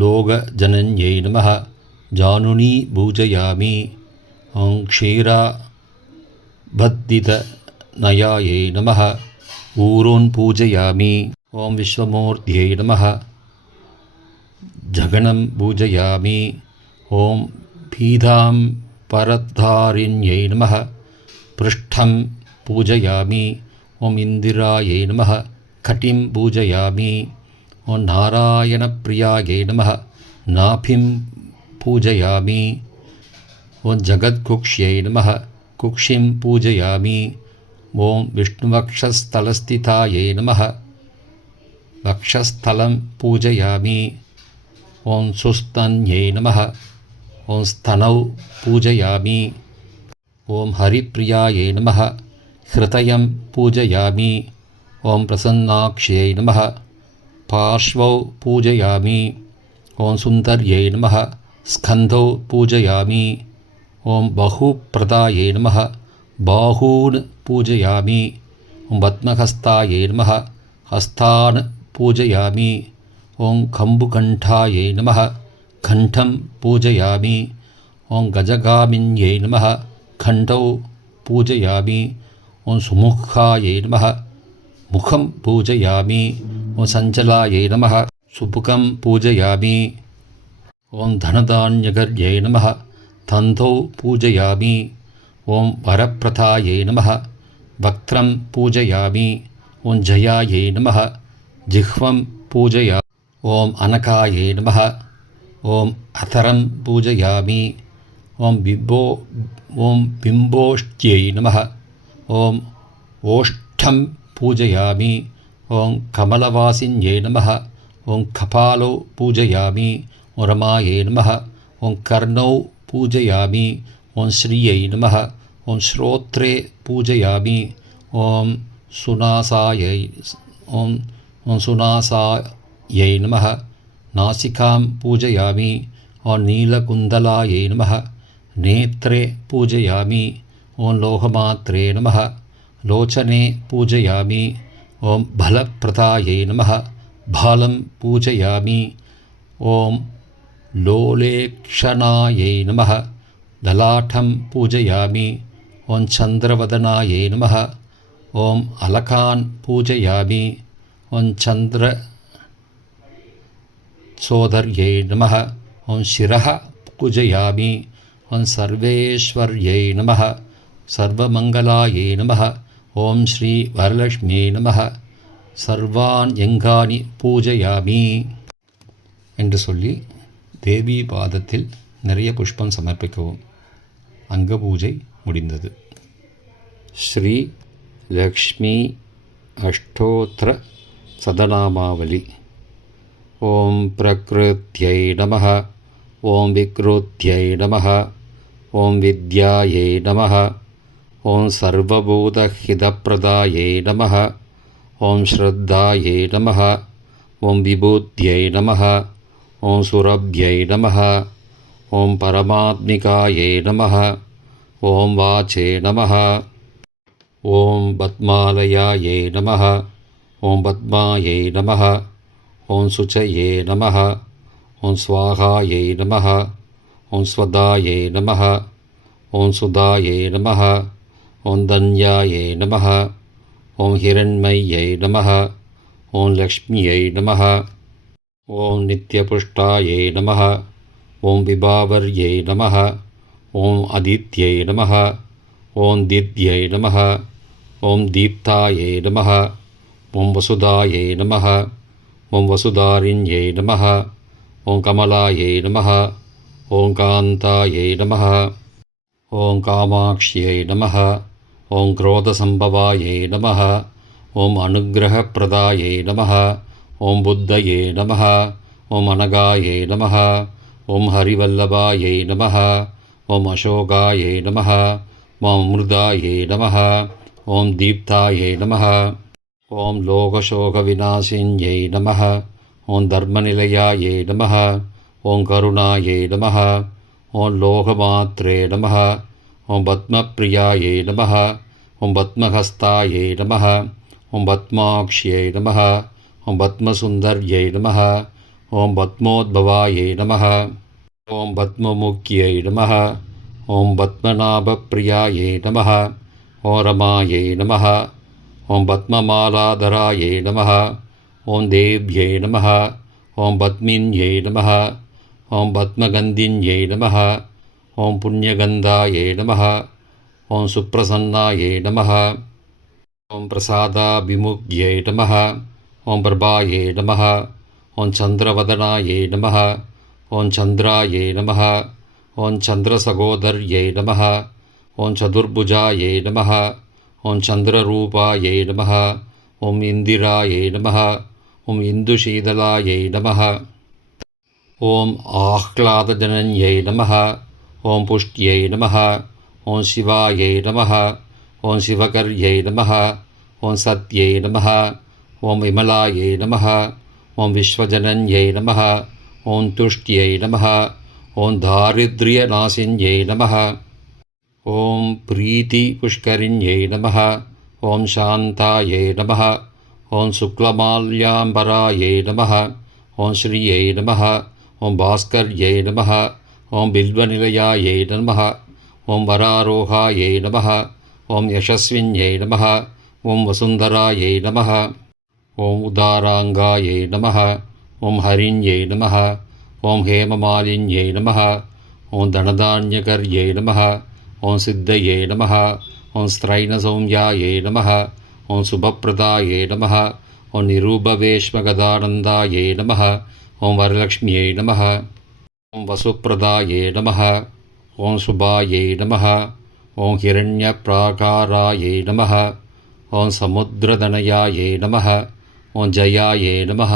லோகஜனன்யை நமः. ஜானுனி பூஜயாமி. ஓம் க்ஷீராபத்திதநயாயை நமः. ஊரோன் பூஜயாமி. ஓம் விஸ்வமூர்த்தியை நமः. ஜகனம் பூஜயாமி. ஓம் பீதாம் பரத்தாரிண்யை நமः. பிருஷ்டம் பூஜயாமி. ஓம் இந்திராயை நமः. கட்டிம் பூஜயாமி. ஓம் நாராயணப்பிரியாயை நமः. நாபிம் பூஜயாமி. ஓம் ஜகத்குக்ஷ்யை நமः. குக்ஷிம் பூஜயாமி. ஓம் விஷ்ணுவக்ஷஸ்தலஸ்திதாயை நமः. வக்ஷஸ்தலம் பூஜயாமி. ஓம் சுஸ்தன்யை நமः. ஓம் ஸ்தனௌ பூஜயாமி. ஓம் ஹரிப்ரியாயை நமः. ஹிருதயம் பூஜயாமி. ஓம் பிரசன்னாக்ஷ்யை நமः. பார்ஷ்வௌ பூஜயாமி. ஓம் சுந்தர்யை நமः. ஸ்கந்தௌ பூஜயாமி. ஓம் பஹுப்ரதாயை நமः. பாஹூன் பூஜயாமி. ஓம் பத்மஹஸ்தாயை நமः. ஹஸ்தான் பூஜயாமி. ஓம் கம்புகண்டாயை நமः. கண்டம் பூஜயாமி. ஓம் கஜகாமின்யை நமः. கண்டௌ பூஜயாமி. ஓம் சுமுखायै நமः. முகம் பூஜயாமி. ஓம் சஞ்சலாயை நமः. சுபுகம் பூஜயாமி. ஓம் தனதான்யகர்யை நமः. தந்தௌ பூஜயாமி. ஓம் வரப்பிரதாயை நமः. வக்த்ரம் பூஜயாமி. ஓம் ஜயாயை நமः. ஜிஹ்வம் பூஜயாமி. ஓம் அனகாயை நமः. ஓம் அதரம் பூஜயாமி. ஓம் பிம்போஷ்ட்யை நமः. ஓம் ஓஷ்டம் பூஜயாமி. ஓம் கமலவாசின்யை நமः. ஓம் கபாலோ பூஜயாமி. ஓம் ரமாயை நமः. ஓம் கர்ணௌ பூஜயாமி. ஓம் ஸ்ரீயை நமः. ஓம் ஸ்ரோத்ரே பூஜயாமி. ஓம் சுனாசாயை நமः. நாசிகாம் பூஜயாமி. ஓம் நீலகுந்தலாயை நமः. நேத்ரே பூஜயாமி. ஓம் லோகமாத்ரே நமः. லோச்சனே பூஜயாமி. ஓம் பலப்பிரதாயை நமः. பாலம் பூஜயாமி. ஓம் லோலேக்ஷணாயை நமः. லலாட்டம் பூஜயாமி. ஓம் சந்திரவதனாயை நமः. ஓம் அலகான் பூஜயாமி. ஓம் சந்திர சோதர்யை நமः. ஓம் சிரः பூஜயாமி. ஓம் சர்வேஸ்வர்யை நமः. சர்வமங்கலாயை நமः. ஓம் ஸ்ரீ வரலக்ஷ்மியை நமः. சர்வான் யங்கானி பூஜயாமி என்று சொல்லி தேவி பாதத்தில் நிறைய புஷ்பம் சமர்ப்பிக்கவும். அங்க பூஜை முடிந்தது. ஸ்ரீ லக்ஷ்மி அஷ்டோத்திர சதநாமாவலி. ஓம் பிரக்ருத்யை நமः. ஓம் விக்ருத்யை நமः. ஓம் வித்யாயை நமः. ஓம் சர்வபூதஹிதப்பிரதாயை நமः. ஓம் ஸ்ரத்தாயை நமः. ஓம் விபூத்யை நமः. ஓம் சுரப்யை நமः. ஓம் பரமாத்மிகாயை நமः. ஓம் வாச்சே நமः. ஓம் பத்மாலயாயை நமः. ஓம் பத்மாயை நமः. ஓம் சுச்சயே நமः. ஓம் ஸ்வாகாயை நமः. ஓம் ஸ்வதாயை நமः. ஓம் சுதாயை நமः. ஓம் தன்யாயை நமः. ஓம் ஹிரண்மய்யை நமः. ஓம் லக்ஷ்மியை நமः. ஓம் நித்யபுஷ்டாயை நமः. ஓம் விபாவர்யை நமः. ஓம் அதித்யை நமः. ஓம் தித்யை நமः. ஓம் தீப்தாயை நமः. ஓம் வசுதாயை நமः. ஓம் வசுதாரிண்யை நமः. ஓம் கமலாயை நமः. ஓம் காந்தாயை நமः. ஓம் காமாக்ஷ்யை நமः. ஓம் क्रोधसम्भवायै நமः. ஓம் அனுக்கிரகப்பிரதாயை நமः. ஓம் புத்தயே நமः. ஓம் அனகாயை நமः. ஓம் ஹரிவல்லபாயை நமः. ஓம் அசோகாயை நமः. ஓம் அமிர்தாயை நமः. ஓம் தீப்தாயை நமः. ஓம் லோகசோகவிநாசின்யை நமः. ஓம் தர்மநிலையாயை நமः. ஓம் கருணாயை நமः. ஓம் லோகமாத்ரே நமः. ஓம் பத்மப்ரியாயை நமः. ஓம் பத்மஹஸ்தாயை நமः. ஓம் பத்மாக்ஷ்யை நமः. ஓம் பத்மசுந்தர்யை நமः. ஓம் பத்மோத்பவாயை நமः. ஓம் பத்மமுக்யை நமः. ஓம் பத்மநாபப்ரியாயை நமः. ஓம் ரமாயை நமः. ஓம் பத்மமாலாதராயை நமः. ஓம் தேவ்யை நமः. ஓம் பத்மின்யை நமः. ஓம் பத்மகந்தின்யை நமः. ஓம் புண்ணியகந்தாயை நமः. ஓம் சுப்ரசன்னாயை நமः. ஓம் பிரசாதாபிமுக்யை நமः. ஓம் பிரபாயை நமः. ஓம் சந்திரவதனாயை நமः. ஓம் சந்திராயை நமः. ஓம் சந்திரசகோதர்யை நமः. ஓம் சதுர்புஜாயை நமः. ஓம் சந்திரரூபாயை நமः. ஓம் இந்திராயை நமः. ஓம் இந்துஷீதலாயை நமः. ஓம் ஆஹ்லாதஜனன்யை நமः. ஓம் புஷ்ட்யை நமः. ஓம் சிவாயை நமः. ஓம் சிவகர்யை நமः. ஓம் சத்யை நமः. ஓம் விமலாயை நமः. ஓம் விஸ்வஜனன்யை நமः. ஓம் துஷ்ட்யை நமः. ஓம் தாரித்ர்யநாசின்யை நமः. ஓம் பிரீதிபுஷ்கரிண்யை நமः. ஓம் சாந்தாயை நமः. ஓம் சுக்லமால்யாம்பராயை நமः. ஓம் ஸ்ரீயை நமः. ஓம் பாஸ்கர்யை நமः. ஓம் பில்வநிலையாயை நமः. ஓம் வராரோகாயை நமः. ஓம் யசஸ்வின்யை நமः. ஓம் வசுந்தராயை நமः. ஓம் உதாராங்காயை நமः. ஓம் ஹரிண்யை நமः. ஓம் ஹேமமாலின்யை நமः. ஓம் தனதான்யகர்யை நமः. ஓம் சித்தையை நமः. ஓம் ஸ்திரைணசௌம்யாயை நமः. ஓம் சுபப்பிரதாயை நமः. ஓம் நிரூபவேஷ்மகதானந்தாயை நமः. ஓம் வரலக்ஷ்மியை நமः. ஓம் வசுப்பிரதாயை நமः. ஓம் சுபாயை நமः. ஓம் ஹிரண்யப்ராகாராயை நமः. ஓம் சமுத்திரதனயாயை நமः. ஓம் ஜயாயை நமः.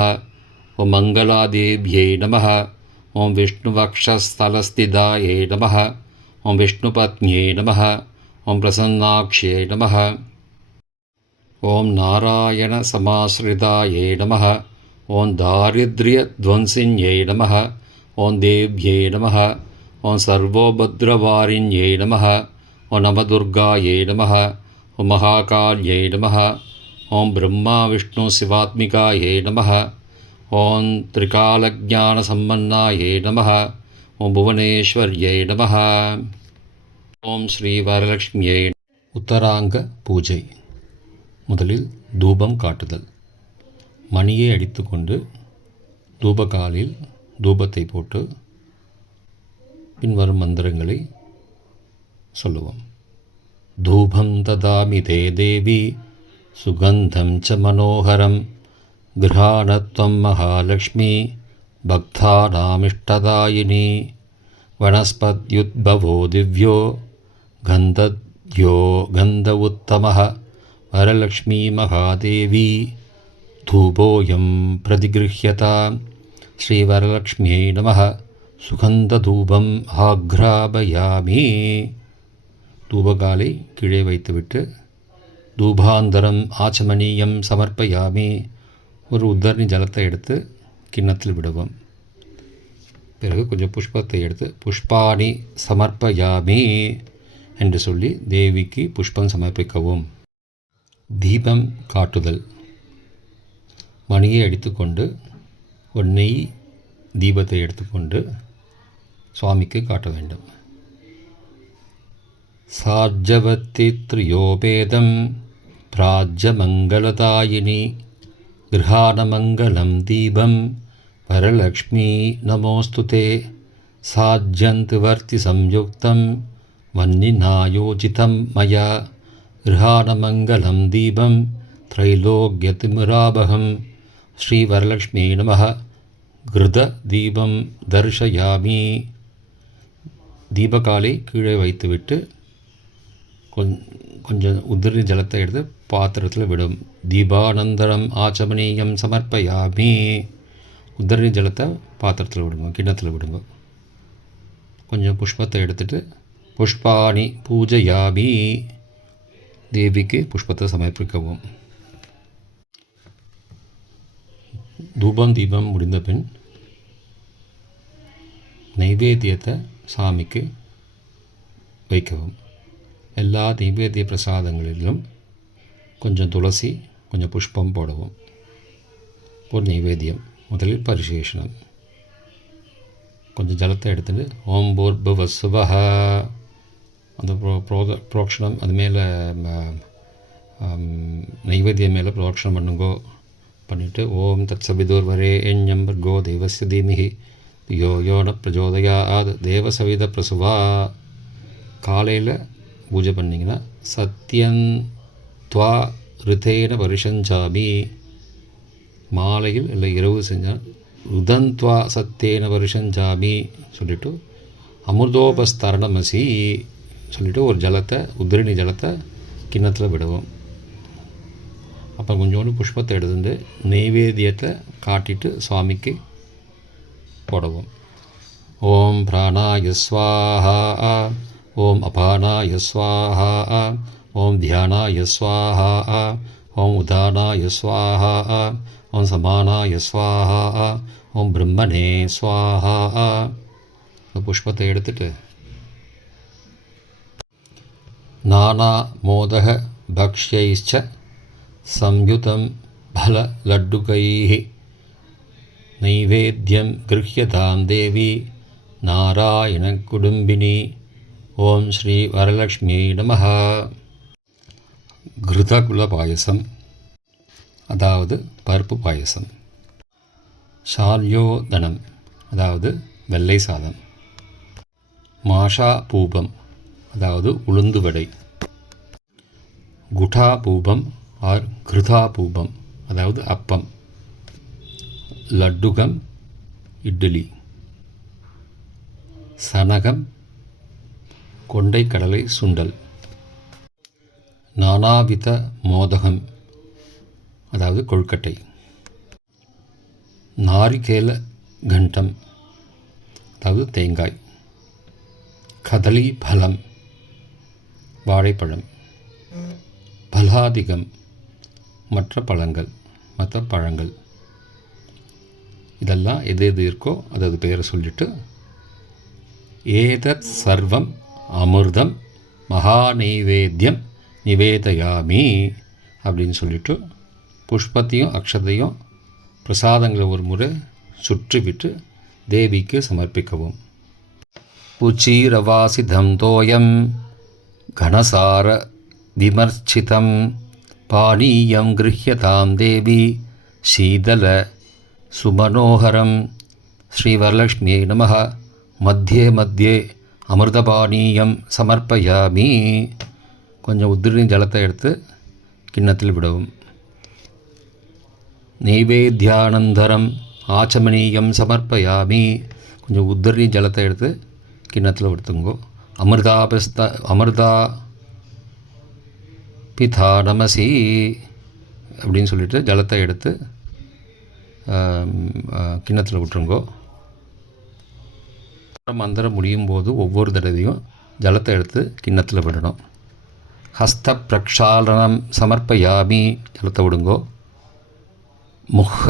ஓம் மங்களாதேவ்யை நமः. ஓம் விஷ்ணுவக்ஷஸ்தலஸ்திதாயை நமः. ஓம் விஷ்ணுபத்னியை நமः. ஓம் பிரசன்னாக்ஷ்யை நமः. ஓம் நாராயணசமாஸ்ரிதாயை நமः. ஓம் தாரித்ர்யத்வம்சின்யை நமः. ஓம் தேவ்யை நமः. ஓம் சர்வோபத்ரவாரிண்யை நமः. ஓம் நவதுர்காயை நமः. ஓம் மகாகால்யை நமः. ஓம் பிரம்மா விஷ்ணு சிவாத்மிகாயை நமः. ஓம் திரிகாலஜானசம்பன்னாயை நமः. ஓம் புவனேஸ்வர்யை நமः. ஓம் ஸ்ரீ வரலக்ஷ்மியை. உத்தராங்க பூஜை. முதலில் தூபம் காட்டுதல். மணியை அடித்துக்கொண்டு தூபகாலில் தூபத்தை போட்டு பின்வரும் மந்திரங்களை சொல்லுவோம். தூபம் ததாமி தே தேவி சுகந்தம் ச மனோகரம் கிருஹாணத்வம் மகாலக்ஷ்மி பக்தானாமிஷ்டதாயினி வனஸ்பத்யுத்பவோ திவ்யோ கந்தத்வாரிணி யோ கந்த உத்தமः வரலக்ஷ்மீ மகாதேவி தூபோயம் பிரதிகிருஹ்யதாம் ஸ்ரீவரலக்ஷ்மியை நமः சுகந்ததூபம் ஆக்ராபயாமி. தூபகாலை கீழே வைத்துவிட்டு தூபாந்தரம் ஆச்சமனீயம் சமர்ப்பயாமி. ஒரு உத்தரணி ஜலத்தை எடுத்து கிண்ணத்தில் விடுவோம். பிறகு கொஞ்சம் புஷ்பத்தை எடுத்து புஷ்பாணி சமர்ப்பயாமி என்று சொல்லி தேவிக்கு புஷ்பம் சமர்ப்பிக்கவும். தீபம் காட்டுதல். மணியை அடித்துக்கொண்டு ஒரு நெய் தீபத்தை எடுத்துக்கொண்டு சுவாமிக்கு காட்ட வேண்டும். சார்ஜவத்தி த்ரியோபேதம் பிராஜ்யமங்கலதாயினி கிருஹானமங்கலம் தீபம் வரலக்ஷ்மீ நமோஸ்துதே. சாஜ்யந்த்வர்த்தி சம்யுக்தம் வன்னிநாயோஜிதம் மயா கிருஹானமங்கலம் தீபம் த்ரைலோக்யதிமிராபகம் ஸ்ரீவரலக்ஷ்மீ நமः கிருத தீபம் தர்ஷயாமி. தீபகாலை கீழே வைத்துவிட்டு கொஞ்சம் உதிரி ஜலத்தை எடுத்து பாத்திரத்தில் விடும். தீபானந்தரம் ஆச்சமனீயம் சமர்ப்பயாமி. உதிரி ஜலத்தை பாத்திரத்தில் விடுங்க, கிண்ணத்தில் விடுங்க. கொஞ்சம் புஷ்பத்தை எடுத்துகிட்டு புஷ்பாணி பூஜையாமி. தேவிக்கு புஷ்பத்தை சமர்ப்பிக்கவும். தூபம் தீபம் முடிந்த பின் நைவேத்தியத்தை சாமிக்கு வைக்கவும். எல்லா நைவேத்திய பிரசாதங்களிலும் கொஞ்சம் துளசி கொஞ்சம் புஷ்பம் போடவும். ஒரு நைவேத்தியம். முதலில் பரிசேஷனம். கொஞ்சம் ஜலத்தை எடுத்துட்டு ஓம் பூர்புவஸ்ஸுவஹ அந்த புரோக்ஷணம் அது மேலே நைவேத்தியம் மேலே புரோக்ஷணம் பண்ணுங்கோ. பண்ணிவிட்டு ஓம் தத் சவிதுர்வரே எஞ்ஞம் கோ தேவஸ்ய தீமிஹி யோ யோன பிரஜோதயாத் தேவசவித பிரசுவா. காலையில் பூஜை பண்ணிங்கன்னா சத்யன் துவா ரிதேன பரிஷஞ்சாமி. மாலையில் இல்லை இரவு செஞ்சால் ருதந்த்வா சத்தேன பரிஷஞ்சாமி சொல்லிவிட்டு அமிர்தோபஸ்தரணமசி சொல்லிவிட்டு ஒரு ஜலத்தை உதிரணி ஜலத்தை கிண்ணத்தில் விடுவோம். அப்போ கொஞ்சோண்டு புஷ்பத்தை எடுத்துட்டு நெய்வேத்தியத்தை காட்டிட்டு சுவாமிக்கு போடுவோம். ஓம் பிராணாய ஸ்வாஹா ஓம் அபானாய ஸ்வாஹா ஓம் தியானாய ஸ்வாஹா ஓம் உதானாய ஸ்வாஹா ஓம் சமானாய ஸ்வாஹா ஓம் பிரம்மனே ஸ்வாஹா. புஷ்பத்தை எடுத்துட்டு நானா மோதக பக்ஷ்யைச்ச சம்யுதம் பல லட்டுகைः நைவேத்யம் கிருஹ்யதாம் தேவி நாராயண குடும்பினி. ஓம் ஸ்ரீ வரலக்ஷ்மியை நமः. கிருதகுல பாயசம் அதாவது பருப்பு பாயசம். சால்யோதனம் அதாவது வெள்ளை சாதம். மாஷா பூபம் அதாவது உளுந்து வடை. குடா பூபம் ஆர் கிருதா பூபம் அதாவது அப்பம். லட்டுகம் இட்லி. சனகம் கொண்டை கடலை சுண்டல். நானாவித மோதகம் அதாவது கொழுக்கட்டை. நாரிகேல கண்டம் அதாவது தேங்காய். கதலி பலம் வாழைப்பழம். பலாதிகம் மற்ற பழங்கள். இதெல்லாம் எது எது இருக்கோ அது பேரை சொல்லிவிட்டு ஏதத் சர்வம் அமிர்தம் மகா நைவேத்தியம் நிவேதயாமி அப்படின்னு சொல்லிவிட்டு புஷ்பத்தையும் அக்ஷதையும் பிரசாதங்களை ஒரு முறை சுற்றிவிட்டு தேவிக்கு சமர்ப்பிக்கவும். உச்சீரவாசிதம் தோயம் கணசார விமர்ச்சிதம் பானீயம் கிருஹ்யதாம் தேவி சீதல சுமனோகரம் ஸ்ரீவரலக்ஷ்மியை நமः மத்தியே மத்தியே அமிர்தபானீயம் சமர்ப்பயாமி. கொஞ்சம் உதிரி ஜலத்தை எடுத்து கிண்ணத்தில் விடவும். நைவேத்தியானந்தரம் ஆச்சமனீயம் சமர்ப்பயாமி. கொஞ்சம் உதிரி ஜலத்தை எடுத்து கிண்ணத்தில் விடுத்துங்கோ. அமிர்தா பிதா நமசி அப்படின்னு சொல்லிட்டு ஜலத்தை எடுத்து கிண்ணத்தில் விட்டுருங்கோ. மந்திரம் முடியும் போது ஒவ்வொரு தடவையும் ஜலத்தை எடுத்து கிண்ணத்தில் விடணும். ஹஸ்த பிரக்ஷாலனம் சமர்ப்பயாமி, ஜலத்தை விடுங்கோ. முக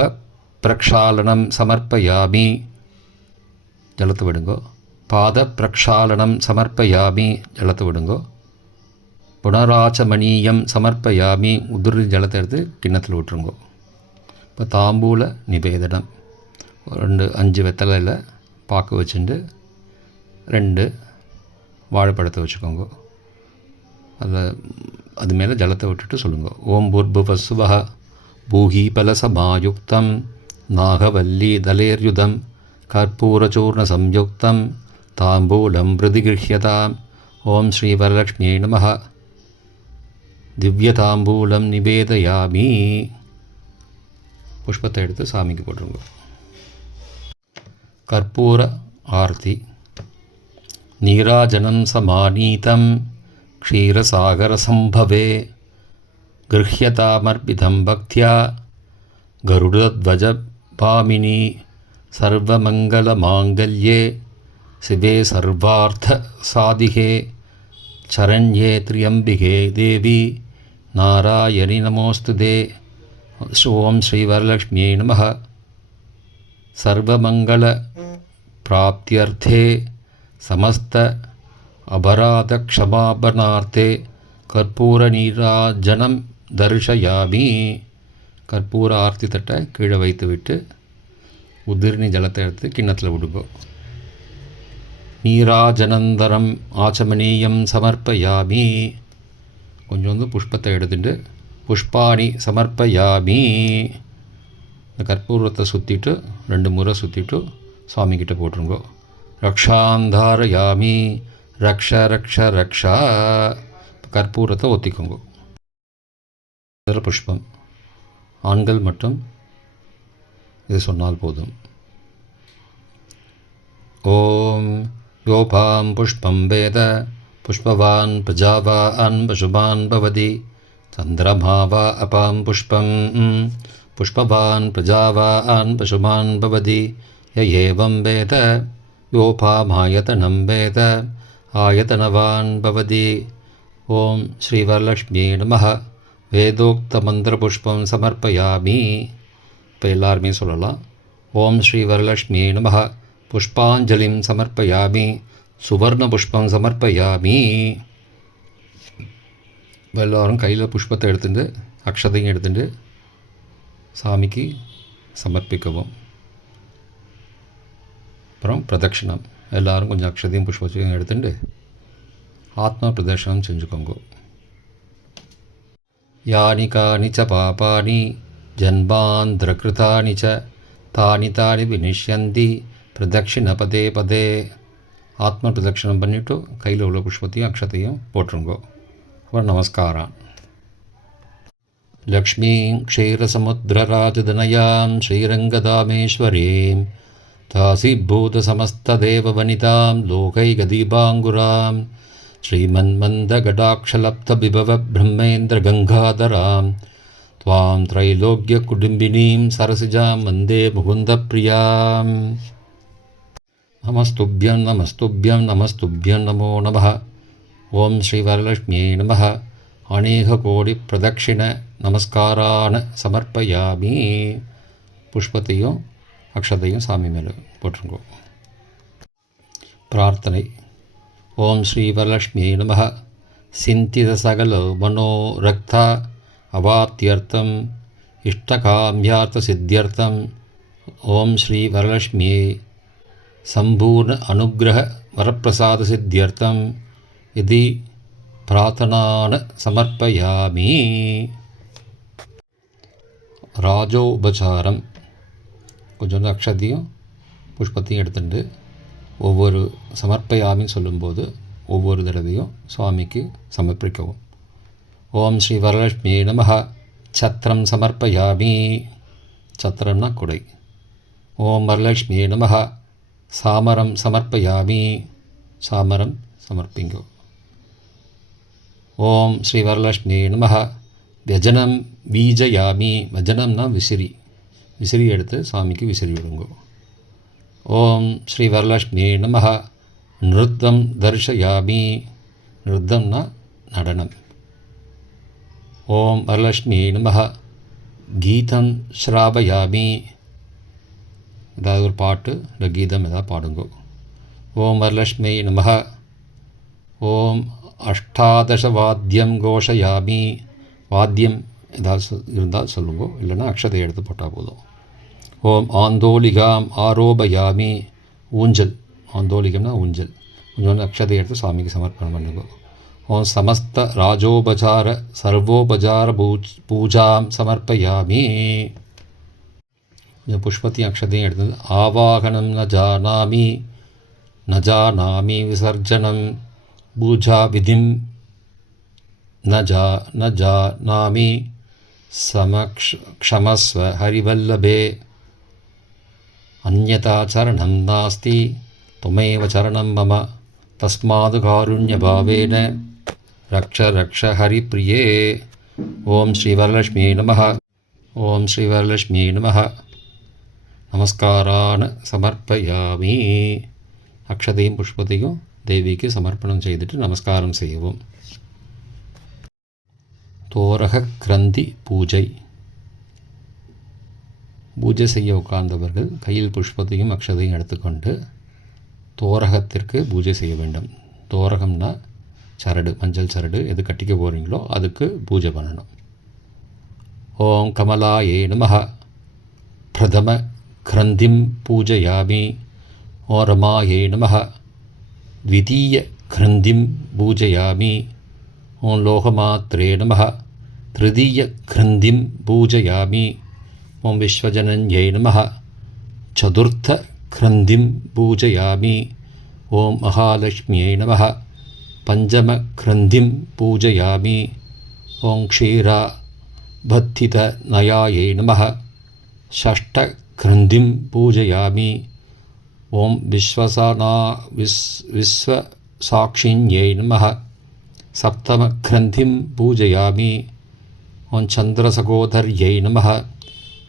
பிரக்ஷாலனம் சமர்ப்பயாமி, ஜலத்தை விடுங்கோ. பாத பிரக்ஷாலனம் சமர்ப்பயாமி, ஜலத்தை விடுங்கோ. புனராச்சமணீயம் சமர்ப்பயாமி, உதிரி ஜலத்தை எடுத்து கிண்ணத்தில் விட்டுருங்கோ. இப்போ தாம்பூல நிவேதனம், 5 வெத்தலையில் பாக்கு வச்சுட்டு 2 வாழைப்பழத்தை வச்சுக்கோங்க. அது மேலே ஜலத்தை விட்டுட்டு சொல்லுங்க. ஓம் பூர்புவஸ்வஹ பூஹீபலசமாயுக்தம் நாகவல்லி தலேர்யுதம் கற்பூரச்சூர்ண சம்யுக்தம் தாம்பூலம் பிரதிகிருஹ்யதாம். ஓம் ஸ்ரீ வரலக்ஷ்மியை நமஹ. திவ்யதாம்பூலம் நிவேதயாமி. புஷ்பத்தை எடுத்து சாமிக்கு போட்டுருங்க. கற்பூர ஆர்த்தி. நீராஜனம் சமானீதம் க்ஷீரசாகரசம்பவே கிருஹ்யதாமர்பிதம் பக்தியா கருடத்வஜ பாமினி சர்வமங்கலமாங்கல்யே சிவே சர்வார்த்த சாதிகே சரண்யே த்ரியம்பிகே தேவி நாராயணி நமோஸ்துதே. ஓம் ஸ்ரீ வரலக்ஷ்மியை நமஹ. சர்வமங்கள பிராப்தியர்த்தே சமஸ்த அபராத க்ஷமாபனார்த்தே கற்பூர நீராஜனம் தர்ஷயாமி. கற்பூர ஆர்த்தி தட்டை கீழே வைத்து விட்டு உதிர்னி ஜலத்தை எடுத்து கிண்ணத்தில் விடுங்கோ. நீராஜனந்தரம் ஆச்சமனீயம் சமர்ப்பயாமி. கொஞ்சம் புஷ்பத்தை எடுத்துட்டு புஷ்பாணி சமர்ப்பயாமி. இந்த கற்பூரத்தை சுற்றிட்டு 2 முறை சுற்றிட்டு சுவாமிக்கிட்ட போட்டுருங்கோ. ரக்ஷாந்தாரயாமி, ரக்ஷ ரக்ஷ ரக்ஷா. கற்பூரத்தை ஒத்திக்கோங்க. புஷ்பம் ஆண்கள் மட்டும் இது சொன்னால் போதும். ஓம் யோபாம் புஷ்பம் வேத புஷ்பவான் பிரஜாவான் பசுமான் பவதி சந்திரமாவா அபாம் புஷ்பம் புஷ்பவான் பிரஜாவான் பசுமான் பவதி யேவம் வேத யோபாமாயதனம் வேத ஆயதனவான் பவதி. ஓம் ஸ்ரீ வரலக்ஷ்மியே நமஹ. வேதோக்த மந்திர புஷ்பம் சமர்ப்பயாமி. இப்போ எல்லாருமே சொல்லலாம். ஓம் ஸ்ரீ வரலக்ஷ்மியே நமஹ. புஷ்பாஞ்சலிம் சமர்ப்பயாமி, சுவர்ண புஷ்பம் சமர்ப்பயாமி. எல்லோரும் கையில் புஷ்பத்தை எடுத்துட்டு அக்ஷதையும் எடுத்துட்டு சாமிக்கு சமர்ப்பிக்கவும். அப்புறம் பிரதட்சிணம், எல்லோரும் கொஞ்சம் அக்ஷதையும் புஷ்பத்தையும் எடுத்துட்டு ஆத்ம பிரதட்சிணம் செஞ்சுக்கோங்க. யானி கானி ச பாபானி ஜன்மாந்திரகிருதானி ச தானி தானி வினிஷ்யந்தி பிரதட்சிண பதே பதே. ஆத்ம பிரதட்சிணம் பண்ணிவிட்டு கையில் உள்ள புஷ்பத்தையும் அக்ஷத்தையும் போட்டுருங்கோ. அப்புறம் நமஸ்காரம். லக்ஷ்மீம் க்ஷீரசமுத்திரராஜதனயாம் ஸ்ரீரங்கதாமேஸ்வரீம் தாசிபூதசமஸ்ததேவவனிதாம் லோகைகதீபாங்குராம் ஸ்ரீமன்மந்தகடாட்சலப்தபிபவ-பிரம்மேந்திரகங்காதராம் த்வாம் த்ரைலோக்யகுடும்பினீம் சரசிஜாம் வந்தே முகுந்தப்ரியாம். நமஸ்துப்யம் நமஸ்துப்யம் நமஸ்துப்யம் நமோ நமः. ஓம் ஸ்ரீ வரலக்ஷ்மியை நமः. அநேக கோடி பிரதட்சிண நமஸ்காரான சமர்ப்பயாமி. புஷ்பத்தையும் அக்ஷதையும் சாமி மேலே போட்டுருங்கோ. பிரார்த்தனை. ஓம் ஸ்ரீ வரலக்ஷ்மியை நமः. சிந்தித சகல மனோரக்தா அவாப்தியர்த்தம் இஷ்டகாம்யார்த்த சித்தியர்த்தம் ஓம் ஸ்ரீ வரலக்ஷ்மியை சம்பூர்ண அனுகிரக வரப்பிரசாத சித்தியர்த்தம் இது பிரார்த்தனான சமர்ப்பயாமி. ராஜோபசாரம். கொஞ்சம் அக்ஷதையும் புஷ்பத்தையும் எடுத்துட்டு ஒவ்வொரு சமர்ப்பயாமின்னு சொல்லும்போது ஒவ்வொரு தடவையும் சுவாமிக்கு சமர்ப்பிக்கவும். ஓம் ஸ்ரீ வரலக்ஷ்மியை நமः. சத்திரம் சமர்ப்பயாமி. சத்திரம்னா குடை. ஓம் வரலக்ஷ்மியை நமः. சாமரம் சமர்ப்பயாமி. சாமரம் சமர்ப்பிங்கோ. ஓம் ஸ்ரீ வரலக்ஷ்மி நமஹ. வியஜனம் வீஜயாமி. வஜனம்னா விசிறி. விசிறி எடுத்து சாமிக்கு விசிறி விடுங்கோ. ஓம் ஸ்ரீ வரலக்ஷ்மி நமஹ. நிருத்தம் தர்ஷயாமி. நிருத்தம்னா நடனம். ஓம் வரலக்ஷ்மி நமஹ. கீதம் ஸ்ராவயாமி. ஏதாவது ஒரு பாட்டு இல்லை கீதம் ஏதாவது பாடுங்கோ. ஓம் வரலக்ஷ்மி நமஹ. ஓம் அஷ்டாதச வாத்தியம் கோஷயாமி. வாத்தியம் ஏதாவது இருந்தால் சொல்லுங்கோ, இல்லைன்னா அக்ஷதை எடுத்து போட்டால் போதும். ஓம் ஆந்தோலிகாம் ஆரோபயாமி. ஊஞ்சல். ஆந்தோலிகம்னா ஊஞ்சல். கொஞ்சம் அக்ஷதை எடுத்து சாமிக்கு சமர்ப்பணம் பண்ணுங்கோ. ஓம் சமஸ்த ராஜோபசார சர்வோபசார பூஜாம் சமர்ப்பயாமி. கொஞ்சம் புஷ்பத்தையும் அக்ஷதையும் எடுத்தது. ஆவாகனம் ந ஜானாமி விசர்ஜனம் பூஜா விதிம் ந ஜானாமி க்ஷமஸ்வ ஹரிவல்லபே அந்யதா சரணம் நாஸ்தி துமேவ சரணம் மம தஸ்மாது காருண்யபாவேன ரக்ஷ ரக்ஷ ஹரிப்ரியே. ஓம் ஸ்ரீ வரலக்ஷ்மி நமஹ. ஓம் ஸ்ரீ வரலக்ஷ்மி நமஹ. நமஸ்காரான சமர்ப்பயாமி. அக்ஷதையும் புஷ்பத்தையும் தேவிக்கு சமர்ப்பணம் செய்துட்டு நமஸ்காரம் செய்யவும். தோரக கிரந்தி பூஜை. பூஜை செய்ய உட்கார்ந்தவர்கள் கையில் புஷ்பத்தையும் அக்ஷதையும் எடுத்துக்கொண்டு தோரகத்திற்கு பூஜை செய்ய வேண்டும். தோரகம்னா சரடு, மஞ்சள் சரடு எது கட்டிக்க போகிறீங்களோ அதுக்கு பூஜை பண்ணணும். ஓம் கமலாயே நமஹ. பிரதம கிரந்திம் பூஜயாமி. ஓம் ரமாயே நமஹ. த்விதீய கிரந்திம் பூஜயாமி. ஓம் லோகமாத்ரே நமஹ. திருதீய கிரந்திம் பூஜயாமி. ஓம் விஸ்வஜனன்யை நமஹ. சதுர்த்த கிரந்திம் பூஜயாமி. ஓம் மகாலட்சுமியை நமஹ. பஞ்சம கிரந்திம் பூஜயாமி. ஓம் க்ஷீரா பத்தித நயாயை நமஹ. ஷஷ்ட கிரந்திம் பூஜயாமி. ஓம் விஸ்வசாட்சிண்யை நமஹ. சப்தம கிரந்திம் பூஜயாமி. ஓம் சந்திரசகோதர்யை நமஹ.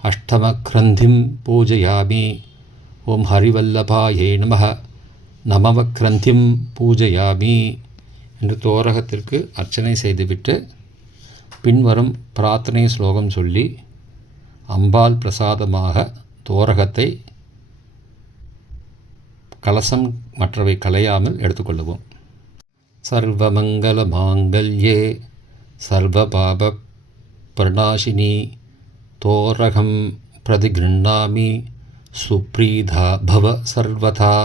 அஷ்டம கிரந்திம் பூஜயாமி. ஓம் ஹரிவல்லபாயை நமஹ. நமவ கிரந்திம் பூஜயாமி என்று தோரகத்திற்கு அர்ச்சனை செய்துவிட்டு பின்வரும் பிரார்த்தனை ஸ்லோகம் சொல்லி அம்பாள் பிரசாதமாக தோரகத்தை கலசம் மற்றவை கலையாமல் எடுத்துக்கொள்ளவும். சர்வமங்கல மாங்கல்யே சர்வபாப பிரணாசினி தோரகம் பிரதிகிருண்ணாமி சுப்ரீதா பவ சர்வதா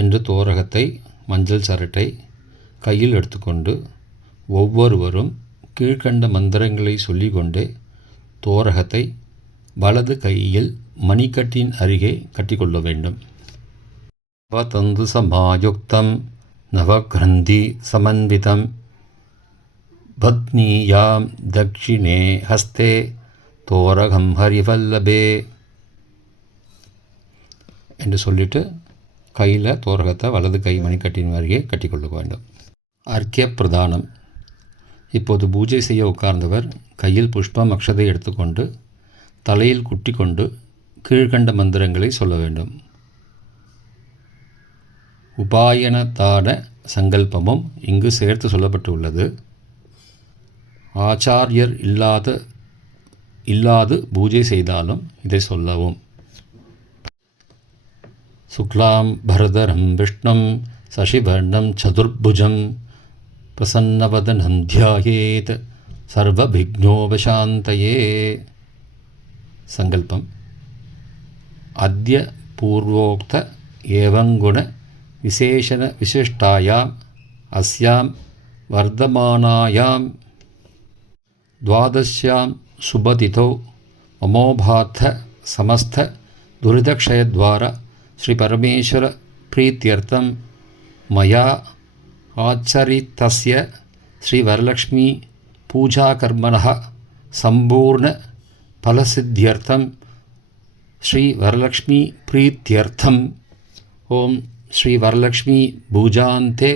என்று தோரகத்தை மஞ்சள் சரட்டை கையில் எடுத்துக்கொண்டு ஒவ்வொருவரும் கீழ்கண்ட மந்திரங்களை சொல்லிக்கொண்டே தோரகத்தை வலது கையில் மணிக்கட்டின் அருகே கட்டிக்கொள்ள வேண்டும். தந்து சமாயுக்தம் நவக்ரந்தி சமன்விதம் பத்னியாம் தக்ஷிணே ஹஸ்தே தோரகம் ஹரிவல்லபே என்று சொல்லிட்டு கையில் தோரகத்தை வலது கை மணிக்கட்டின் அருகே கட்டிக்கொள்ள வேண்டும். அர்க்கிய பிரதானம். இப்போது பூஜை செய்ய உட்கார்ந்தவர் கையில் புஷ்பம் அக்ஷதை எடுத்துக்கொண்டு தலையில் குட்டி கொண்டு கீழ்கண்ட மந்திரங்களை சொல்ல வேண்டும். உபாயனதான சங்கல்பமும் இங்கு சேர்த்து சொல்லப்பட்டு உள்ளது. ஆச்சாரியர் இல்லாது பூஜை செய்தாலும் இதை சொல்லவும். சுக்லாம் பரதரம் விஷ்ணும் சசிவர்ணம் சதுர்புஜம் பிரசன்னவதனம் தியாயேத் சர்வவிக்னோபசாந்தயே. சங்கல்பம். அத்ய பூர்வோக்த ஏவங்குண விசேஷண விசிஷ்டாயாம் அஸ்யாம் வர்தமானாயாம் द्वादश्यां सुबतिथौ ममोभाथ समस्त दुरितक्षयद्वारा श्रीपरमेश्वर प्रीत्यर्थं मया आचरितस्य श्रीवरलक्ष्मी पूजाकर्मणः संपूर्ण फलसिद्ध्यर्थं श्रीवरलक्ष्मी प्रीत्यर्थं ओम श्रीवरलक्ष्मी पूजान्ते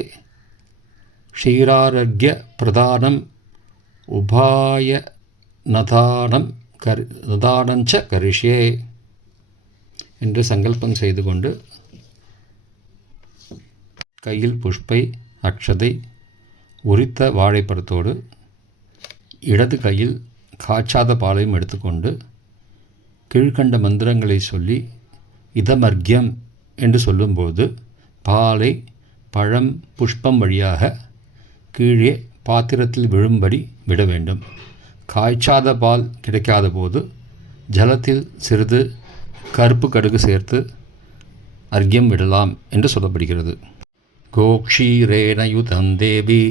க்ஷீராரோக்கிய பிரதானம் உபாய நதானஞ்ச கரிஷ்யே என்று சங்கல்பம் செய்து கொண்டு கையில் புஷ்பை, அக்ஷதை, உரித்த வாழைப்பழத்தோடு இடது கையில் காய்ச்சாத பாலையும் எடுத்துக்கொண்டு கீழ்கண்ட மந்திரங்களை சொல்லி இதமர்க்கியம் என்று சொல்லும்போது பாலை பழம் புஷ்பம் வழியாக கீழே பாத்திரத்தில் விழும்படி விட வேண்டும். காய்ச்சாத பால் கிடைக்காத போது ஜலத்தில் சிறிது கருப்பு கடுகு சேர்த்து அர்க்கியம் விடலாம் என்று சொல்லப்படுகிறது. கோக்ஷீரேன யுதம் தேவி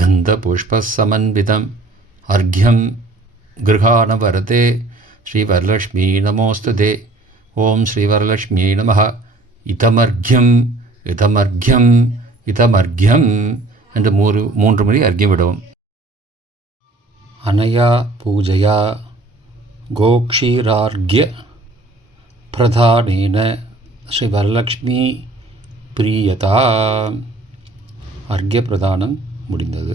கந்த புஷ்ப சமன்விதம் அர்க்கியம் கிருஹாண வரதே ஸ்ரீவரலக்ஷ்மீ நமோஸ்துதே. ஓம் ஸ்ரீவரலக்ஷ்மீ நமஹ. இதமர்க்கியம் இதமர்க்கியம் இதமர்க்கியம் என்று மூன்று முறை அர்க்கியம் விடவும். அனயா பூஜையா கோக்ஷீரார்க்ய பிரதானேன ஸ்ரீவரலக்ஷ்மி பிரியதா. அர்க்ய பிரதானம் முடிந்தது.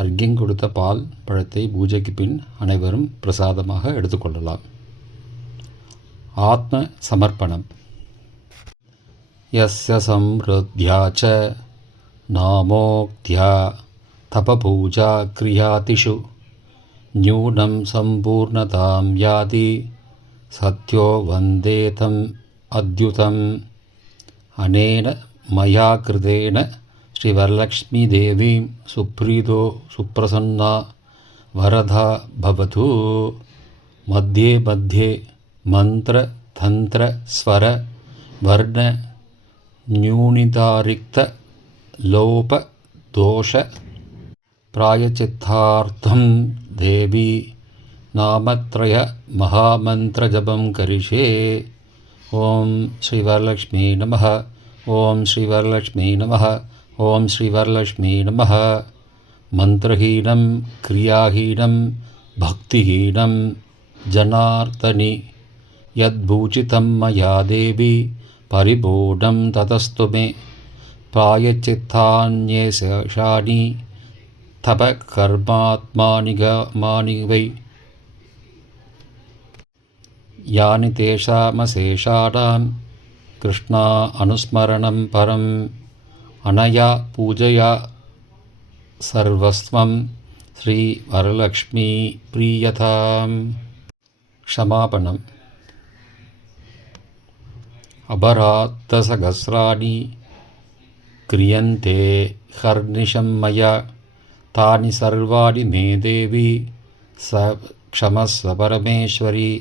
அர்க்கியம் கொடுத்த பால் பழத்தை பூஜைக்கு பின் அனைவரும் பிரசாதமாக எடுத்துக்கொள்ளலாம். ஆத்ம சமர்ப்பணம். யஸ்ய சம்ருத்யா ச நாமோக்த்யா தபபூஜா கிரியாதிஷு நியூனம் சம்பூர்ணதாம் யாதி சத்யோ வந்தேதம் அத்யுதம். அனேன மயா கிருதேன ஸ்ரீவரலக்ஷ்மி தேவீம் சுப்ரீதோ சுப்ரசன்னா வரதா பவது. மத்தியே மத்தியே மந்திர தந்திர ஸ்வர வர்ண நியூனிதாரிக்த லோப தோஷ பிராயச்சித்தார்த்தம் தேவி நாமத்ரய மகாமந்திர ஜபம் கரிஷே. ஓம் ஸ்ரீவரலக்ஷ்மீ நமஹ. ஓம் ஸ்ரீவரலக்ஷ்மீ நமஹ. ஓம் ஸ்ரீவரலக்ஷ்மீ நமஹ. மந்திரஹீனம் கிரியாஹீனம் பக்திஹீனம் ஜனார்த்தனி யத்பூஜிதம் மயா தேவி பரிபூர்ணம் ததஸ்து மே. பிராயச்சித்தான்யே சேஷானி தப கர்மாத்மானி வை யானி தேஷாமசேஷானாம் கிருஷ்ணா அனுஸ்மரணம் பரம். அனயா பூஜையா சர்வஸ்வம் ஸ்ரீ வரலக்ஷ்மி பிரியதாம். க்ஷமாபணம். அபராத்தசகஸ்ராணி கிரியந்தே ஹர்நிஷம் மயா தானி சர்வாணி மே தேவி க்ஷமஸ்வ பரமேஸ்வரி.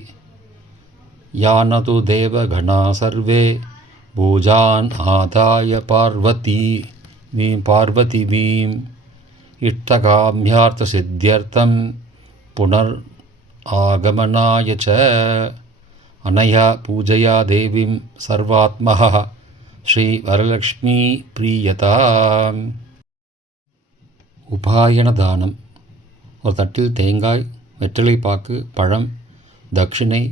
யானது தேவகணா சர்வே பூஜான் ஆதாய பார்வதிவீம் இஷ்டகாம்யார்த்த சித்தியர்த்தம் புனர் ஆகமனாய ச. அனயா பூஜையா தேவீம் சர்வாத்மஹ ஸ்ரீ வரலக்ஷ்மி பிரியதாம். உபாயன தானம். ஒரு தட்டில் தேங்காய், வெற்றிலைப்பாக்கு, பழம், தட்சிணை,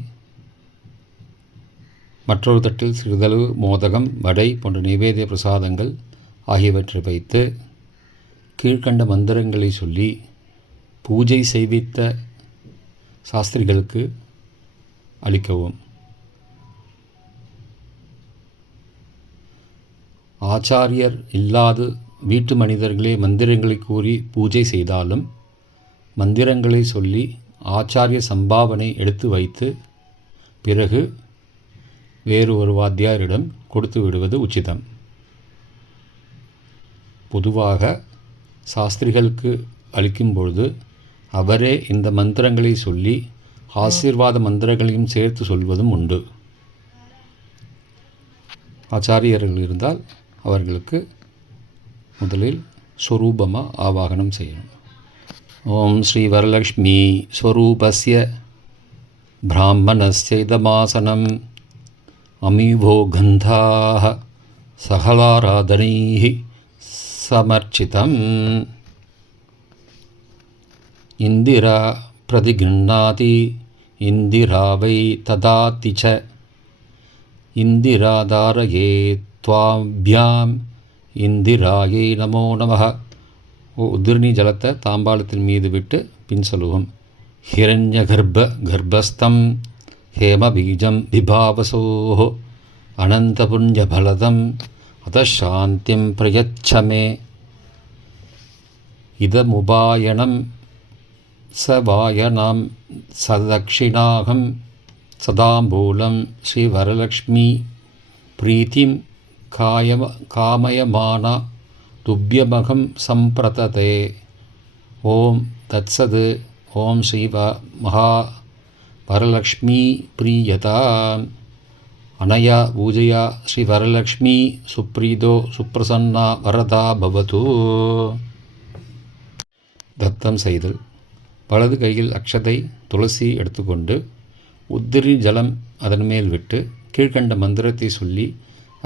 மற்றொரு தட்டில் சிறிதளவு மோதகம், வடை போன்ற நைவேத்திய பிரசாதங்கள் ஆகியவற்றை வைத்து கீழ்கண்ட மந்திரங்களை சொல்லி பூஜை செய்வித்த சாஸ்திரிகளுக்கு அளிக்கவும். ஆச்சாரியர் இல்லாது வீட்டு மனிதர்களே மந்திரங்களை கூறி பூஜை செய்தாலும் மந்திரங்களை சொல்லி ஆச்சாரிய சம்பாவனை எடுத்து வைத்து பிறகு வேறு ஒரு வாத்தியாரிடம் கொடுத்து விடுவது உச்சிதம். பொதுவாக சாஸ்திரிகளுக்கு அளிக்கும் பொழுது அவரே இந்த மந்திரங்களை சொல்லி ஆசீர்வாத மந்திரங்களையும் சேர்த்து சொல்வதும் உண்டு. ஆச்சாரியர்கள் இருந்தால் அவர்களுக்கு முதலில் ஸ்வரூபமாக ஆவாகனம் செய்யணும். ஓம் ஸ்ரீ வரலக்ஷ்மி ஸ்வரூபஸ்ய பிராமணஸ்ய இதமாசனம் அமீவோ கந்தாः சகலாராதனைः சமர்ச்சிதம். இந்திரா பிரதிகிருண்ணாதி இந்திரா வை ததாதி ச. இந்திரா தாரயே த்வாभ्याम् இந்திராயை நமோ நமः. உதிர்ணி ஜலத்தை தாம்பாளத்தின் மீது விட்டு பின் சொல்லுவோம். ஹிரண்ய கர்ப்பஸ்தம் ஹேமபீஜம் விபாவசோ அனந்த புண்ணிய பலதம் அதசாந்திம் பிரயச்சமே இதமுபாயனம் சவாயனாம் சதக்ஷிணாகம் சதாம்பூலம் ஸ்ரீவரலக்ஷ்மி பிரீத்திம் காமயமானா துப்யமகம் சம்பிரததே. ஓம் தத்சது. ஓம் ஸ்ரீ மகா வரலக்ஷ்மி பிரியதா அனயா பூஜையா ஸ்ரீ வரலக்ஷ்மி சுப்ரீதோ சுப்ரசன்னா வரதா பவது. தத்தம் செய்தல். வலது கையில் அக்ஷதை துளசி எடுத்துக்கொண்டு உத்திரி ஜலம் அதன் மேல் விட்டு கீழ்கண்ட மந்திரத்தை சொல்லி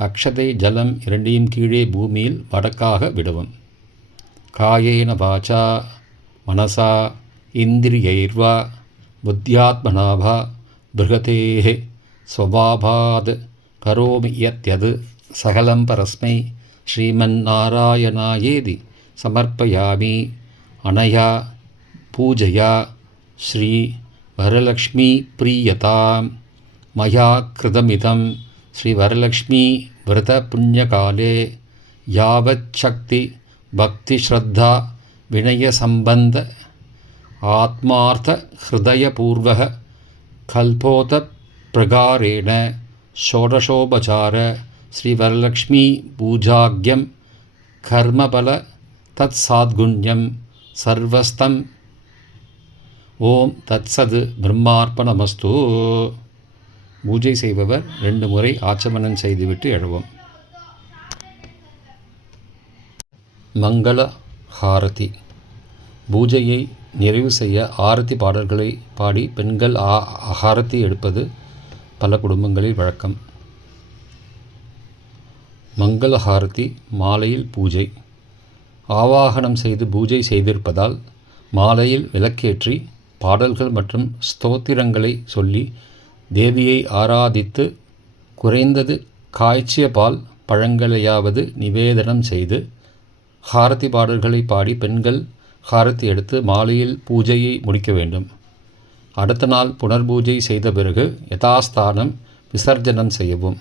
அக்ஷதை ஜலம் இரண்டையும் கீழே பூமியில் வடக்காக விடவும். காயேன வாசா மனசா இந்திரியைர்வா புத்தியாத்மனாவா பிருகதேஹ ஸ்வபாவாத் கரோமி யத்யத் சகலம் பரஸ்மை ஸ்ரீமன்னாராயணாயேதி சமர்ப்பயாமி. அனயா பூஜையா ஸ்ரீ வரலக்ஷ்மி பிரியதாம் மயா கிருதமிதம் ஸ்ரீ வரலக்ஷ்மி விரத புண்ணியகாலே யாவத் சக்தி பக்தி ஸ்ரத்தா வினய சம்பந்த ஆத்மார்த்த ஹிருதயபூர்வக கல்போத பிரகாரேண ஷோடசோபசார ஸ்ரீ வரலக்ஷ்மி பூஜாக்யம் கர்மபல தத் சாத்குண்யம் சர்வஸ்தம். ஓம் தத்சது பிரம்மார்ப்பணமஸ்து. பூஜை செய்பவர் 2 முறை ஆச்சமனம் செய்துவிட்டு எழவும். மங்கள ஹாரதி. பூஜையை நிறைவு செய்ய ஆரத்தி பாடல்களை பாடி பெண்கள் ஹாரதி எடுப்பது பல குடும்பங்களில் வழக்கம். மங்கள ஹாரதி மாலையில் பூஜை. ஆவாகனம் செய்து பூஜை செய்திருப்பதால் மாலையில் விளக்கேற்றி பாடல்கள் மற்றும் ஸ்தோத்திரங்களை சொல்லி தேவியை ஆராதித்து குறைந்தது காய்ச்சிய பால் பழங்களையாவது நிவேதனம் செய்து ஹாரதி பாடல்களை பாடி பெண்கள் ஹாரதி எடுத்து மாலையில் பூஜையை முடிக்க வேண்டும். அடுத்த நாள் புனர்பூஜை செய்த பிறகு யதாஸ்தானம் விசர்ஜனம் செய்யவும்.